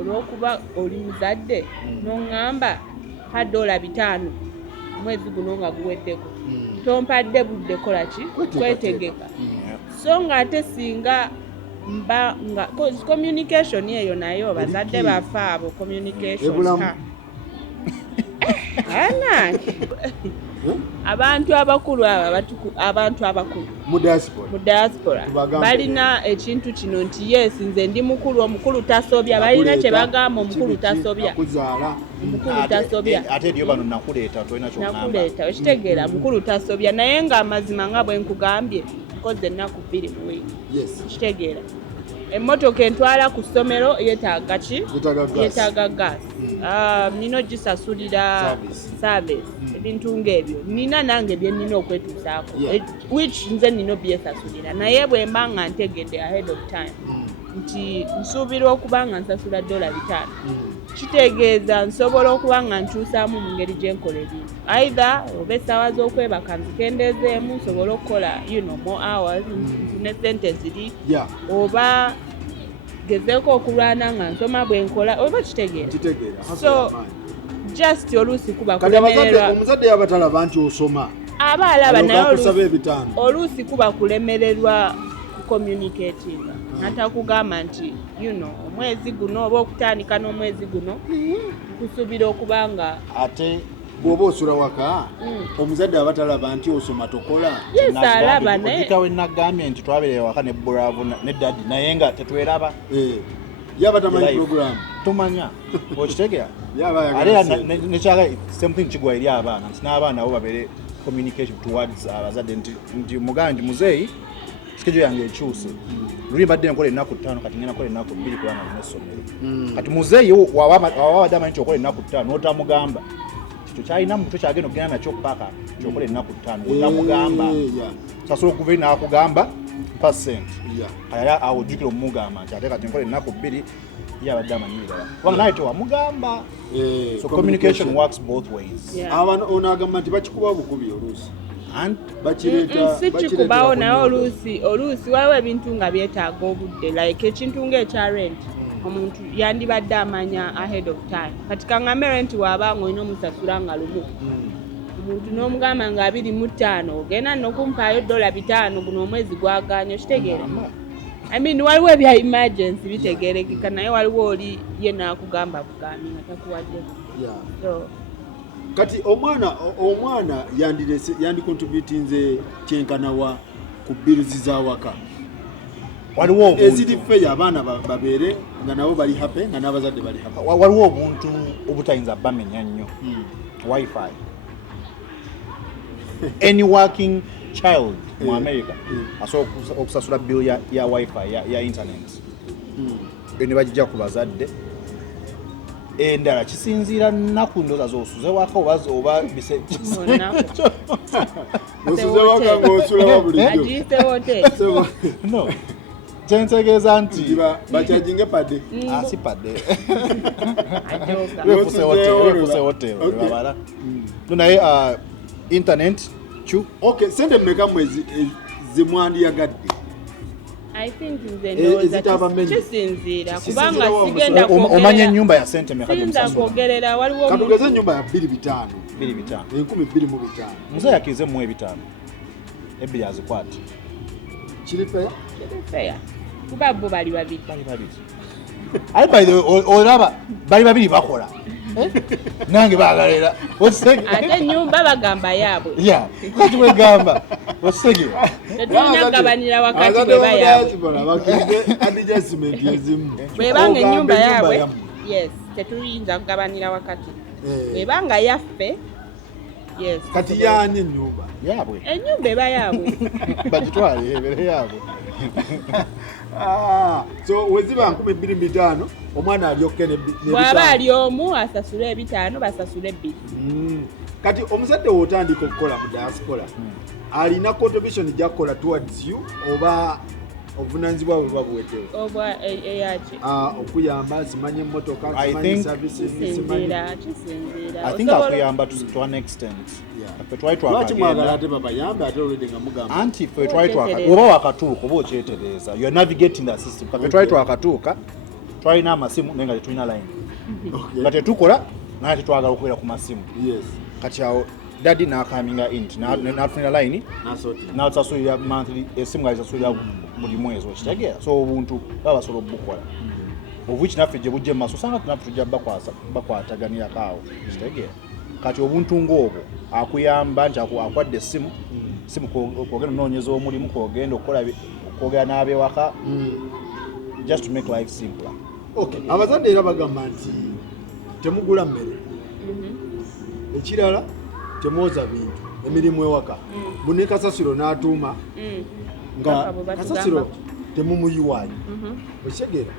olw'okuba oli muzadde n'oŋŋamba $5 mwezi guno nga guweddeko tompadde budde kola ki kwetegeka so ng'ate singa mba nga communication eyo nayo bazadde baffe abo communication abantu abakulu abantu abakulu mu diaspora balina ekintu kino nti yes nze ndi mukulu omukulu tasobya balina kye bagamba omukulu tasobya ate ebyo bano nakuleeta tolina nakuleeta okitegeera mukulu tasobya naye nga amazima nga bwe nkugambye nkoze ennaku 2 mu wiiki kitegeera emmotoka entwala ku ssomero yeetaaga ki yeetaaga gaasi nina ogisasulira service ebintu ng'ebyo nina nange bye nina okwetuusaako which nze nina byesasulira naye bwe mba nga ntegedde ahead of time nti nsuubira okuba nga nsasula $5 kitegeeza nsobola okuba nga nkyusaamu mu ngeri gye nkola ebintu either oba essaawa z'okwebaka nzikendeezeemu nsobole okukola more hours nfune sente ziri oba gezeeko okulwana nga nsoma bwe nkola oba kitegeera so just oluusi kuba kulemererwa omuzadde yabatalaba nti osoma aba alaba naye oluusi kuba kulemererwa kucommunicatinga natakugamba nti omwezi guno oba okutandika n'omwezi guno kusuubira okuba nga ate bw'oba osula waka omuzadde abatalaba nti osoma tokola alaba naye ogitawe nagambye nti twabeerera waka ne Bravo ne Daddy naye nga tetweraba yaba tamanyi program tumanya okitegeera ate nekyaga same thing kigwa eri abaana nti n'abaana abo babeere communication towards abazadde nti mugamba nti muzeeyi sikejo yange ekyuse luli badde nkola ennaku 5 kati ngenda kola ennaku 2 kubanga nina essomero kati muzeeyi wawabadde amanyi kyokola ennaku 5 n'otamugamba kyalina mu kyo kyagenda okugenda nakyo paka kyokola ennaku 5 otamugamba sasobola okuva eri n'akugamba percent ayala awojjukira omugamba nti ate kati nkola ennaku 2 yabadde amanyirira kubanga naye tewamugamba so communication works both ways ono agamba nti bakikuba bukubi oluusi si kikubawo naye oluusi waliwo ebintu nga byetaaga obudde like ekintu ng'ekya rent omuntu yandibadde amanya ahead of time kati kaŋŋambe rent waabanga olina omusasula nga lumu omuntu n'omugamba nga 25 ogenda n'okumpaayo $5 guno omwezi gwaganya okitegeera waliwo ebya emergency bitegeerekeka naye waliwo oli ye n'akugamba bugambi nga takuwadde kati omwana yandikontributinze kyenkanawa ku bills za waka waliwo eziri feya abaana babeere nga nabo bali happy nga n'abazadde bali happy waliwo obuntu obutayinza bamenya nnyo wifi any working child mu America asobola okusasula bill ya wifi ya internet ne bagijja ku bazadde endala kisinziira nnaku ndoza z'osuze waka oba bise osuze waka ng'osulawo bulijjo no kyentegeeza nti bakyajinge padde si padde refuse hotel babala naye internet chu sente mmeka mwezi zimwandiyagadde I think kisinziira kubanga sigenda omanya ennyumba ya sente mmeka kwogerera waliwo katugeze ennyumba ya 2,500 1,500 muze yakirize mu 5 ebbiri azikwati kiri feya kuba bo bali babiri ayi by the way olaba bali babiri bakola nange bagalera ate ennyumba bagamba yaabwe kati wegamba osegera tetunagabanira wakati bwe bayaabwe bwebanga ennyumba yaabwe tetuyinza kugabanira wakati bwebanga yaffe kati yaani ennyumba yaabwe ennyumba eba yaabwe bagitwale ebere yaabwe So weziba 25,000 omwana alyokke ne bw'aba ali omu asasula 5 basasula 2. Kati omuzadde w'otandika okukola mu diaspora alina contribution gy'akola towards you oba obuvunanyizibwa bwe babuwetewo oba eyaki okuyamba simanyi emmotoka simanyi services kisinziira I think akuyamba to an extent ffe twali twakagenda ate babayambe ate olwedde nga mugamba anti ffe twali oba wakatuuka oba okyetereeza you are navigating the system ffe twali twakatuuka twalina amasimu naye nga tetulina line nga tetukola naye tetwagala okubeera ku masimu kati awo daddy n'akaminga int n'atufunira line n'atusasulira monthly esimu alisasulira buli mwezi okitegeera so obuntu baba basobola obukola obuki naffe gye bujja mu maaso osanga tunaffe tujja bakwataganirako awo okitegeera kati obuntu ng'obwo akuyamba nti akwadde essimu kwogenda onoonyeza omulimu kwogenda okwogera n'abewaka just to make life simpler. Abazadde era bagamba nti temugula mmere ekirala temwoza bintu emirimu ewaka bune kasasiro n'atuuma nga kasasiro temumuyiwaayo okitegeera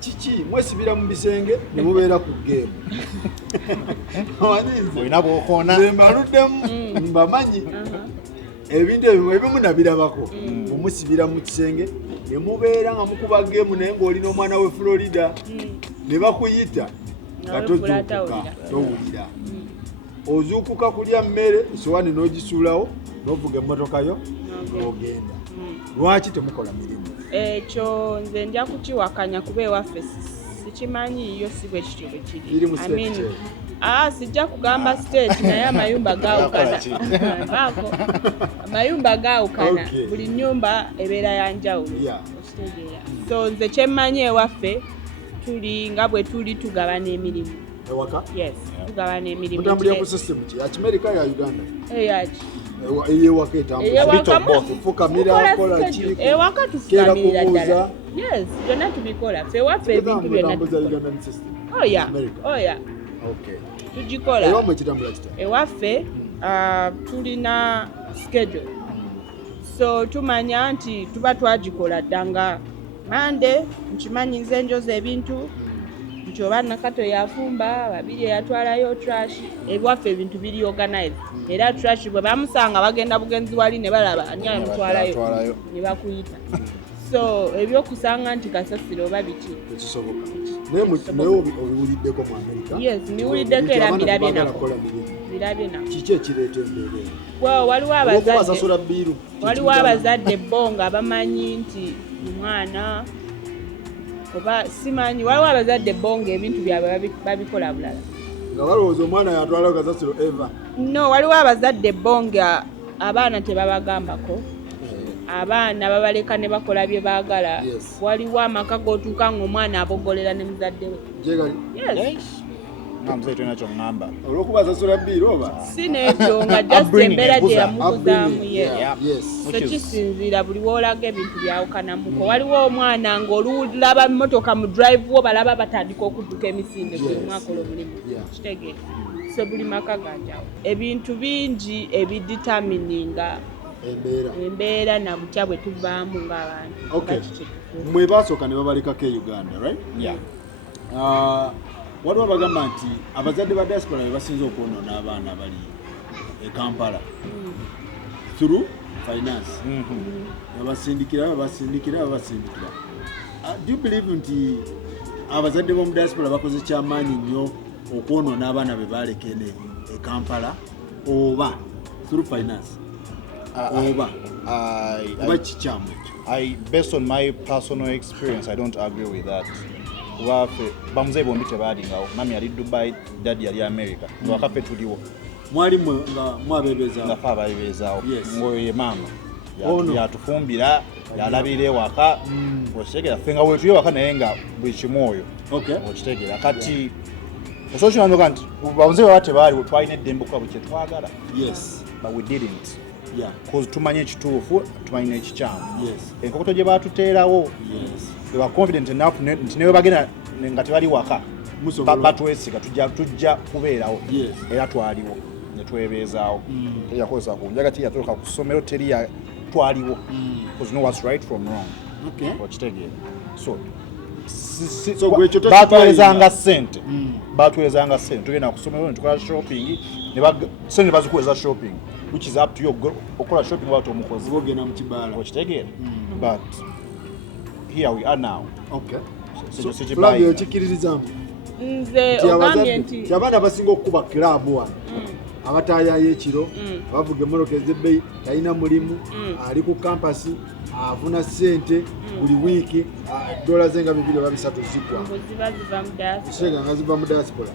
kiki mwesibira mu bisenge ne mubeera ku geemu olina bw'okoona mbaluddemu mbamanyi ebintu ebimu nabirabako omusibira mu kisenge ne mubeera nga mukuba geemu naye ng'olina omwana we Florida ne bakuyita nga tozuukuka towulira ozuukuka kulya mmere esowaani n'ogisuulawo n'ovuga emmotoka yo n'ogenda lwaki temukola mirimu ekyo nze nja kukiwakanya kuba ewaffe sikimanyi yo si bwe kityo bwe kiri sijja kugamba state naye amayumba gaawukana amayumba gaawukana buli nnyumba ebeera ya njawulo okitegeera so nze kyemmanyi ewaffe tuli nga bwe tuli tugabana emirimu ewaka tugabana emirimu mutambulira ku system ki ya Kimerika ya Uganda eyaki eyewaka etambufukamira kola ki ewaka tufukamira ddala byonna tubikola ffe ewaffe ebintu byonna tugikola ewaffe tulina schedule so tumanya nti tuba twagikola ddanga mande nkimanyi nze njoza ebintu nti oba nakato yafumba babiri yatwalayo trash ewaffe ebintu biri organize era trash bwe bamusanga bagenda bugenzi wali ne balaba ani amutwalayo ne bakuyita so ebyokusanga nti kasasiro oba biki ekisoboka naye obiwuliddeko mu Amerika miwuliddeko era birabye nako kiki ekireeta embeera waliwo abazadde bo nga bamanyi nti omwana oba simanyi waliwo abazadde bo nga ebintu byabwe babikola bulala nga balowooza omwana yatwalayo kasasiro eva no waliwo abazadde bo nga abaana tebabagambako abaana babaleka ne bakola bye baagala waliwo amaka g'otuuka ng'omwana abogolera ne muzadde we namuzaire tolina kyoŋŋamba olw'okuba asasula bbiiri oba si n'ekyo nga just embeera gye yamukuzaamu so kisinziira buli woolaga ebintu byawukanamuko waliwo omwana ng'olulaba mmotoka mu drive wo balaba batandika okudduka emisinde mwakola omulimu kitegeera so buli maka ganjawo ebintu bingi ebiditamininga embeera na butya bwe tuvaamu ng'abantu mwe baasooka ne babalekako e Uganda right waliwo bagamba nti abazadde ba diaspora be basinze okwonoona abaana bali e Kampala through finance babasindikira do you believe nti abazadde b'omu diaspora bakoze kyamaanyi nnyo okwonoona abaana be baleka e Kampala oba through finance oba kikyamu based on my personal experience I don't agree with that baffe bamuzeyi bombi tebaalingawo mami yali Dubai daddy yali America ngawakaffe tuliwo mwali nga mwabeebezaawo nga fe ababeebezaawo ngoyo ye maama yatufumbira yalabira ewaka okitegeera ffe nga wetuye ewaka naye nga buli kimu oyo okitegeera kati osokinanoka nti bamuzeyi baba tebaaliwo twalina eddembe okukola buli kyetwagala but we didn't cause tumanye ekituufu tumanyi n'ekikyamu enkokoto gye baatuteerawo they were confident enough nti newe bagenda nga tebali waka batwesiga tujja kubeerawo era twaliwo ne twebeezaawo teyakozesa kunjaga tiyatuuka ku ssomero teri twaliwo because you know what's right from wrong. Okay. Okitegeera. So batwelezanga ssente tugenda ku ssomero ne tukola shopping ssente bazikuweza shopping which is up to you okola shopping watu omukozi ogenda mu kibaala okitegeera but here we are now. Okay. So Flavio okikiririzamu nze ogambye nti abaana abasinga okuba kilaabu wano abataayayo ekiro bavuga emmoloka ez'ebbeeyi talina mulimu ali ku kampasi afuna ssente buli wiiki dola ze nga 2 oba 3 zigwa nga ziva mu diaspora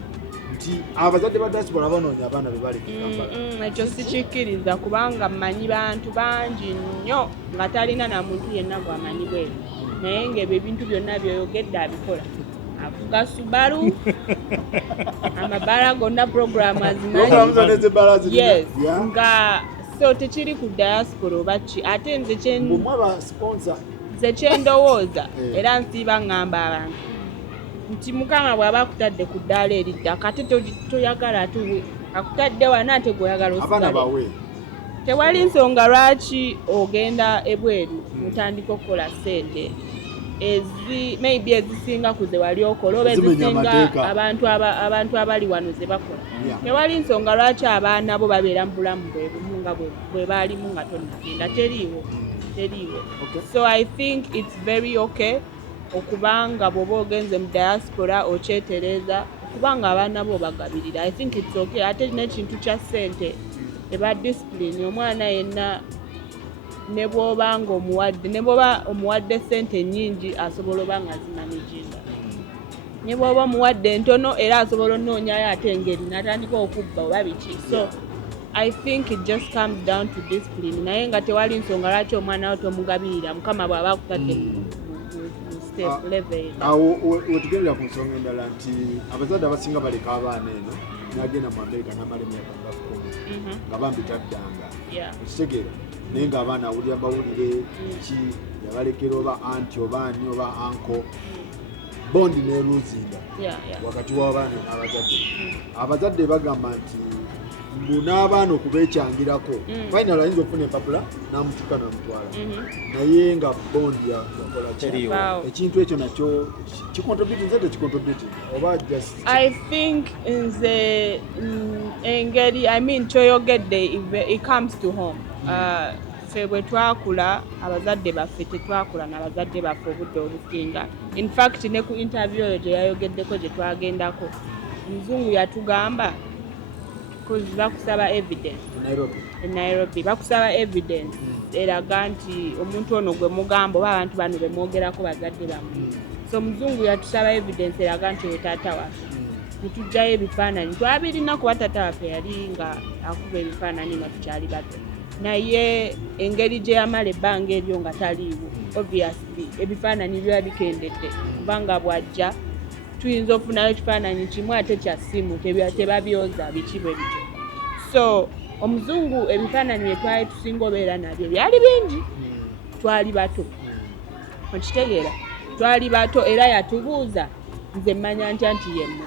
nti abazadde ba diaspora abanoonya abaana be baleka Kampala. Ekyo sikikkiriza kubanga mmanyi bantu bangi nnyo nga talina na muntu yenna gw'amanyi bweru naye ng'ebyo ebintu byonna byoyogedde abikola avuga Subaru amabaala gonna programu azimanyi yes nga so tekiri ku diaspora oba ki ate nze kyendowooza era nsiiba ngamba abantu nti Mukama bw'aba akutadde ku ddaala eridda kate toyagala akutadde wana ate gw'oyagala osigale tewali nsonga lwaki ogenda ebweru mutandika okukola ssente maybe ezisinga ku ze wali okola oba ezisinga abantu abali wano ze bakola tewali nsonga lwaki abaana bo babeera mu bulamu bwe bumu nga bwe baalimu nga tonnagenda teriiwo. So I think it's very okay okubanga bw'oba ogenze mu diaspora okyetereza okubanga abaana bo bagabirira. I think it's okay ate n'ekintu kya ssente eba discipline omwana yenna ne bw'oba omuwadde ssente nnyingi asobola oba nga zimanaginga ne bw'oba omuwadde ntono era asobola onoonyayo ate engeri n'atandika okubba oba biki. So I think it just comes down to discipline naye nga tewali nsonga lwaki omwana wo tomugabirira Mukama bw'aba akutadde mu step level. Awo wetugendera ku nsonga endala nti abazadde abasinga baleka abaana eno n'agenda mu America n'amala emyaka nga 10 nga bambita ddanga okitegeera naye ng'abaana awulira bawulire ki yabalekera oba anti oba ani oba anko bondi neeruzinga wakati w'abaana abazadde bagamba nti n'abaana okubeekyangirako final ayinza okufuna empapula n'amutuka n'amutwala naye nga bondi yakola ekintu ekyo nakyo kicontribute nze tekicontribute oba just I think nze engeri kyoyogedde it comes to home. Ffe bwe twakula abazadde baffe tetwakula n'abazadde baffe obudde obusinga. In fact ne ku interview eyo gye yayogeddeko gye twagendako omuzungu yatugamba bakusaba evidence Nairobi bakusaba evidence eraga nti omuntu ono gwe mugamba oba abantu bano bemwogerako bazadde bammwe. So omuzungu yatusaba evidence eraga nti oyo taata waffe netujjayo ebifaananyi twabirina kuba taata waffe yali nga akuba ebifaananyi nga tukyali bato naye engeri gye yamala ebbanga eryo nga taliiwo obviously ebifaananyi biba bikendedde kubanga bw'ajja tuyinza okufunayo ekifaananyi kimu ate kya ssimu tebabyoza biki bwe bityo. So omuzungu ebifaananyi bye twali tusinga obeera nabyo byali bingi twali bato okitegeera twali bato era yatubuuza nze mmanya ntya nti yemmwe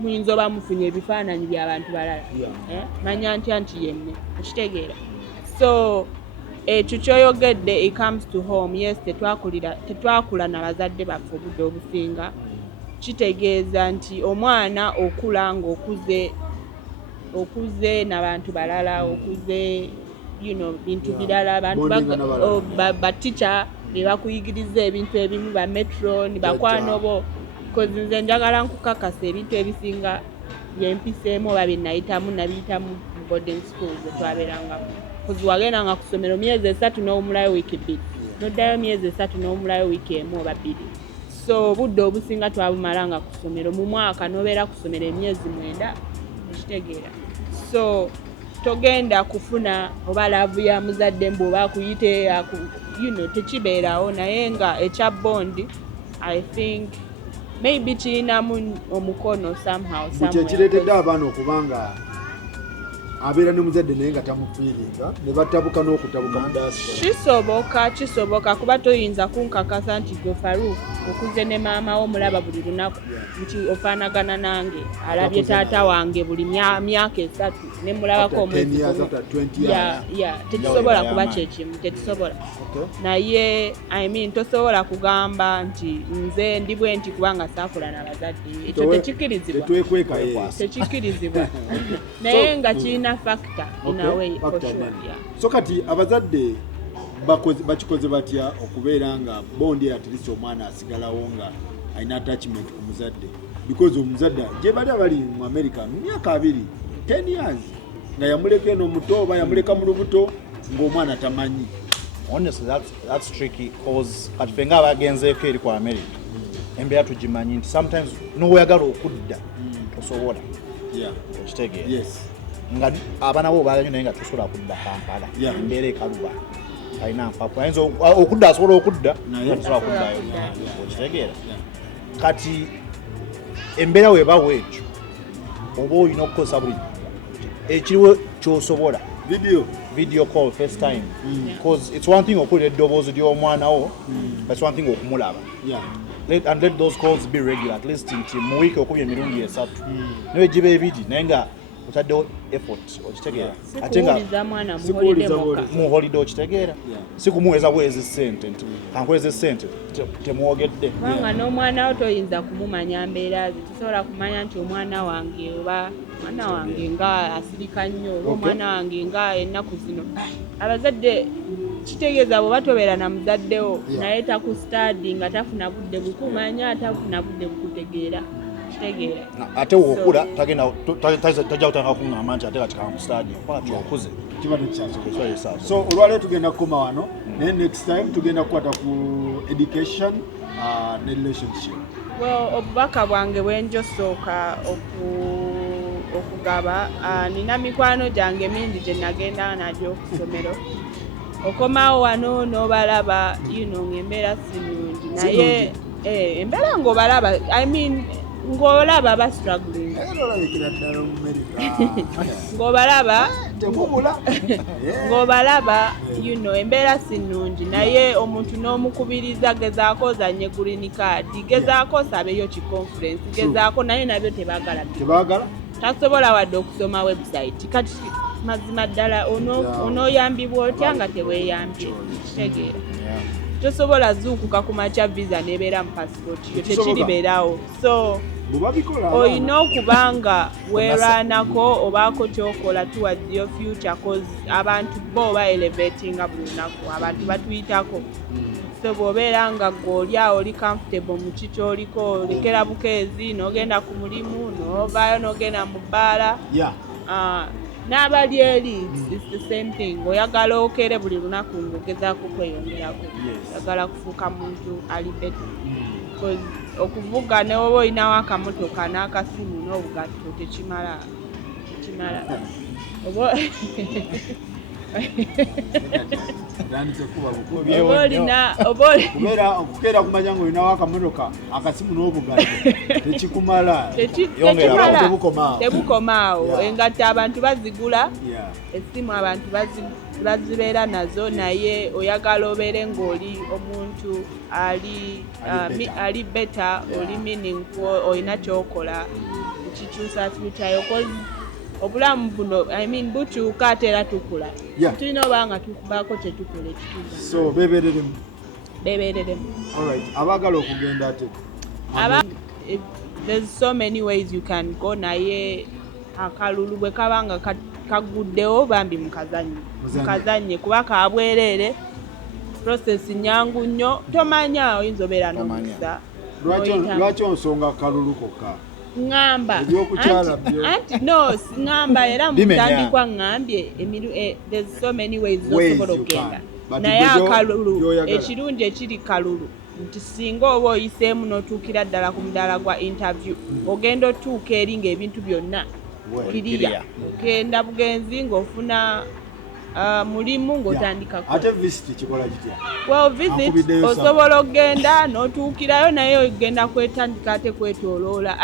muyinza oba mufunye ebifaananyi by'abantu balala manya ntya nti yemmwe okitegeera. So ekyo kyoyogedde it comes to home. Yes tetwakula n'abazadde baffe obudde obusinga kitegeeza nti omwana okula ng'okuze n'abantu balala okuze bintu birala abantu batica be bakuyigiriza ebintu ebimu ba metro ni bakwano bo kozi nze njagala nkukakasa ebintu ebisinga byempiseemu oba byenayitamu nabiyitamu mu boarding school zetwabeerangamu kozi wagendanga ku ssomero myezi 3 n'owumulayo wiiki 2 noddayo myezi 3 n'owumulayo wiiki 1 oba 2. So obudde obusinga twabumalanga ku ssomero mu mwaka n'obeera ku ssomero emyezi 9 ekitegeera. So togenda kufuna oba laavu ya muzadde mbu oba akuyite tekibeerawo naye nga ekya bondi I think maybe kirinamu omukono somehow kyekireetedde abaana okubanga abeera ne muzadde naye nga tamufiiringa ne batabuka n'okutabuka mu diaspora. Kisoboka kuba toyinza kunkakasa nti gwe Farouk okuze ne maama wo mulaba buli lunaku nti ofaanagana nange alabye taata wange buli myaka 3 ne mulabako omwezi tekisobola kuba kyekimu tekisobola naye tosobola kugamba nti nze ndi bwe nti kubanga saafula n'abazadde ekyo tekikirizibwa naye nga kirina factor in a way for sure. So kati abazadde bakikoze batya okubeera nga bondi atilisa omwana asigalawo nga alina attachment ku muzadde because omuzadde gye bali abali mu America mu myaka 10 years nga yamuleka eno muto oba yamuleka mu lubuto ng'omwana tamanyi. Honestly, that's tricky because kati fenga abagenzeeko eri ku America embeera tugimanyi nti sometimes n'oyagala okudda tosobola okitegeera nga abaana bo baagala naye nga tosobola kudda Kampala embeera ekaluba alina mpapu ayinza okudda asobola okudda tosobola kuddayo okitegeera kati embeera weba weekyo oba olina okukozesa buli ekiriwo kyosobola video call first time because it's one thing okuwulira eddoboozi ly'omwana wo but it's one thing okumulaba and let those calls be regular at least nti mu week okubye emirundi 3 naye giba ebiri naye nga otaddewo effort okitegeera ate nga mu holiday okitegeera si kumuweza bwezi ssente nti kankweze ssente temwogedde kubanga n'omwana wo toyinza kumumanya mbeera ze tosobola kumanya nti omwana wange oba mwana wange nga asirika nnyo oba omwana wange nga ennaku zino abazadde kitegeeza bwe batobeera na muzaddewo naye takustadi nga tafuna budde bukumanya tafuna budde bukutegeera kitegeera ate okula tajja kutanga kuŋŋamba nti ate kati kankustadi okuba kyokuze kiba tekikyasobola. So olwaleero tugenda kukoma wano naye next time tugenda kukwata ku education ne relationship. Well, obubaka bwange bwenjosooka okugaba nina mikwano gyange mingi gye nagenda nagyo ku ssomero okomawo wano n'obalaba ng'embeera si nnungi naye embeera ng'obalaba ng'olaba bastruggling ng'obalaba embeera si nnungi naye omuntu n'omukubiriza gezaako ozanye green card gezaako sabeyo ki conference gezaako naye nabyo tebaagala tasobola wadde okusoma website kati mazima ddala onooyambibwa otya nga teweeyambye kitegeera tosobola zuukuka ku makya visa nebeera mu passport yo tekiribeerawo so olina okuba nga weerwanako obaako kyokola towards your future cause abantu bo oba elevatinga buli lunaku abantu batuyitako so bw'obeera nga gw'olyawo oli comfortable mu kikyoliko olekera bukeezi n'ogenda ku mulimu n'ovaayo n'ogenda mu bbaala n'abali eri it's the same thing oyagala okere buli lunaku ng'ogezaako kweyongerako oyagala kufuuka muntu ali better because okuvuga ne oba olinawo akamotoka n'akasimu n'obugatto tekimala okukeera kumanya nga olinawo akamotoka akasimu n'obugatto tekikumala tebukomaawo engatta abantu bazigula essimu abantu bazibeera nazo naye oyagala obeere ng'oli omuntu ali better oli meaningful olina kyokola ekikyusakyusayo obulamu buno bukyuka ate era tukula tulina oba nga tukubaako kyetukola ekituza so bebereremu abaagala okugenda ate there's so many ways you can go naye akalulu bwe kaba nga kaguddewo bambi mukazanye kuba kabwereere process nyangu nnyo tomanya oyinza obeera n'omukisa lwaki onsonga akalulu kokka ngamba anti no ngamba era mutandikwa ngambye there's so many ways zosobola okugenda naye akalulu ekirungi ekiri kalulu nti singa oba oyiseemu n'otuukira ddala ku mudaala gwa interview ogenda otuuka eri ng'ebintu byonna kiriya ogenda bugenzi ng'ofuna mulimu ng'otandikako ate visit kikola kitya visit osobola okgenda n'otuukirayo naye ogenda kwetandika ate kwetooloola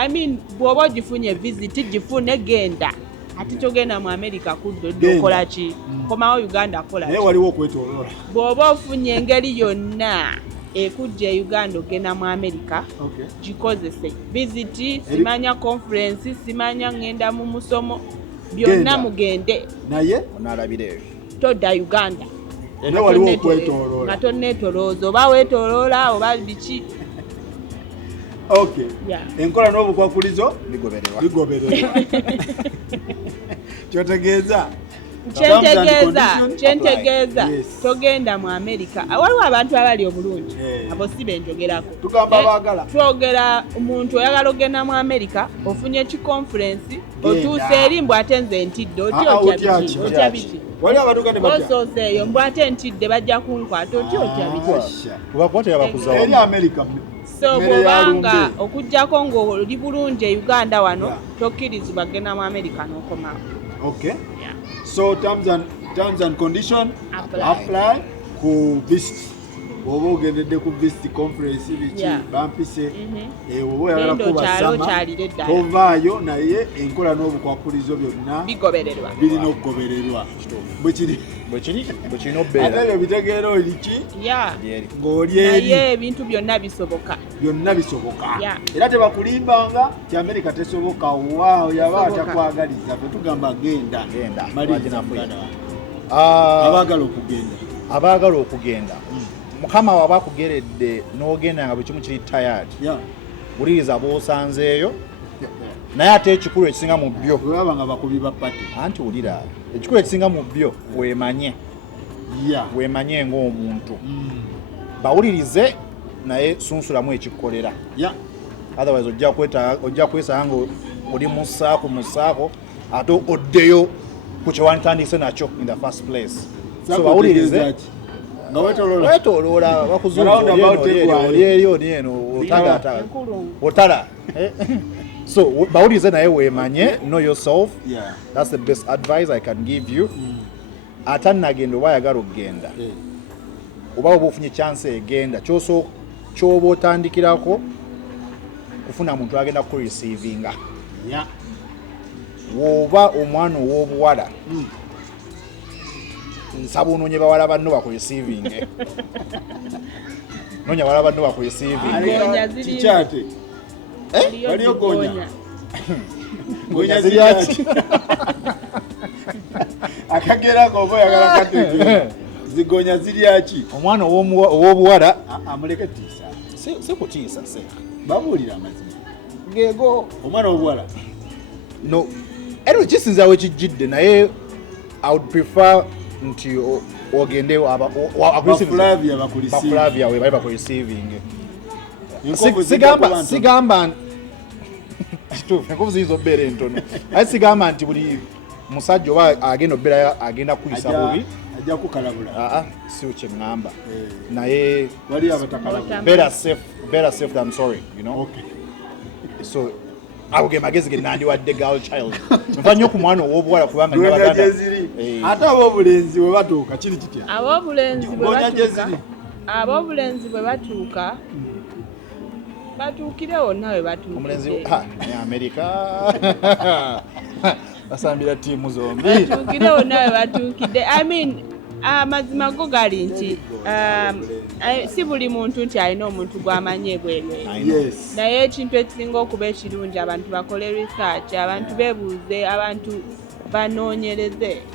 bw'oba ogifunye visit gifune genda ati togenda mu America kuddo okola ki komawo Uganda kola naye waliwo okwetooloola bw'oba ofunye engeri yonna ekujja e Uganda ogenda mu America gikozese visit simanya conference simanya ngenda mu musomo byonna mugende naye onalabireyo todda Uganda naye waliwo okwetooloola nga tonneetolooza oba weetooloola oba biki enkola n'obukwakulizo bigobererwa kyotegeeza kyentegeeza togenda mu America waliwo abantu abali obulungi abo si benjogerako tugamba baagala twogera omuntu oyagala ogenda mu America ofunye ekikonferensi otuuse eri mbw ate nze ntidde otya biki wali abatugande osooseeyo mbw ate ntidde bajja kunkwata otya biki eri America so bwobanga okujjako ng'oli bulungi e Uganda wano tokkirizibwa genda mu America n'okomawo. So terms and condition apply ku visit oba ogendedde ku visit conference biki bampise oba oyagala kubasama tovaayo naye enkola n'obukwakulizo byonna birina okugobererwa bwekirina obeera ate ebyo bitegeera oliki ng'oli eri naye ebintu byonna bisoboka era tebakulimbanga ti America tesoboka waawo yaba atakwagaliza tetugamba genda abaagala okugenda mukama waba akugeredde n'ogenda nga buli kimu kiri tired wuliriza bw'osanzeeyo naye ate ekikulu ekisinga mu byo webanga bakubi ba pati anti wulira ekikulu ekisinga mu byo weemanye ng'omuntu bawulirize naye sunsulamu ekikukolera otherwise ojja kwesanga nga oli mu ssaako ate oddeyo ku kyewantandise nakyo in the first place so bawulirize nga wetoloola bakuzuli eno otala so bawulirize naye weemanye know yourself that's the best advice I can give you ate nagenda oba ayagala okugenda oba oba ofunye chance egenda kyoba otandikirako kufuna muntu agenda kureceivinga woba omwana ow'obuwala nsaba onoonye bawala banno bakureceiving noonya bawala banno bakureceiving kikyate waliyo gonya ziryaki akagera ng'oba oyagala katege zigonya ziryaki omwana ow'obuwala amuleke tiisa si kutiisa se babuulira amazima geego omwana ow'obuwala no ero kisinzaawo ekijjidde naye I would prefer nti ogende Flavia we bali bakureceiving sigamba kituufu enkovu ziyinza obbeera entono aye sigamba nti buli musajja oba agenda obbeera agenda kuyisa bubi ajja kukalabula si kye ŋŋamba naye wali abatakalabula better safe than sorry you know so ago ge magezi ge nandiwadde girl child nva nnyo ku mwana ow'obuwala kubanga nabaganda ate ab'obulenzi bwe batuuka kiri kitya ab'obulenzi bwe batuuka batuukire wonna we omulenzi naye America basambira ttiimu zombi batuukire wonna we batuukidde I mean amazima go gali nti si buli muntu nti alina omuntu gw'amanyi ebweru naye ekintu ekisinga okuba ekirungi abantu bakole research abantu beebuuze abantu banoonyereze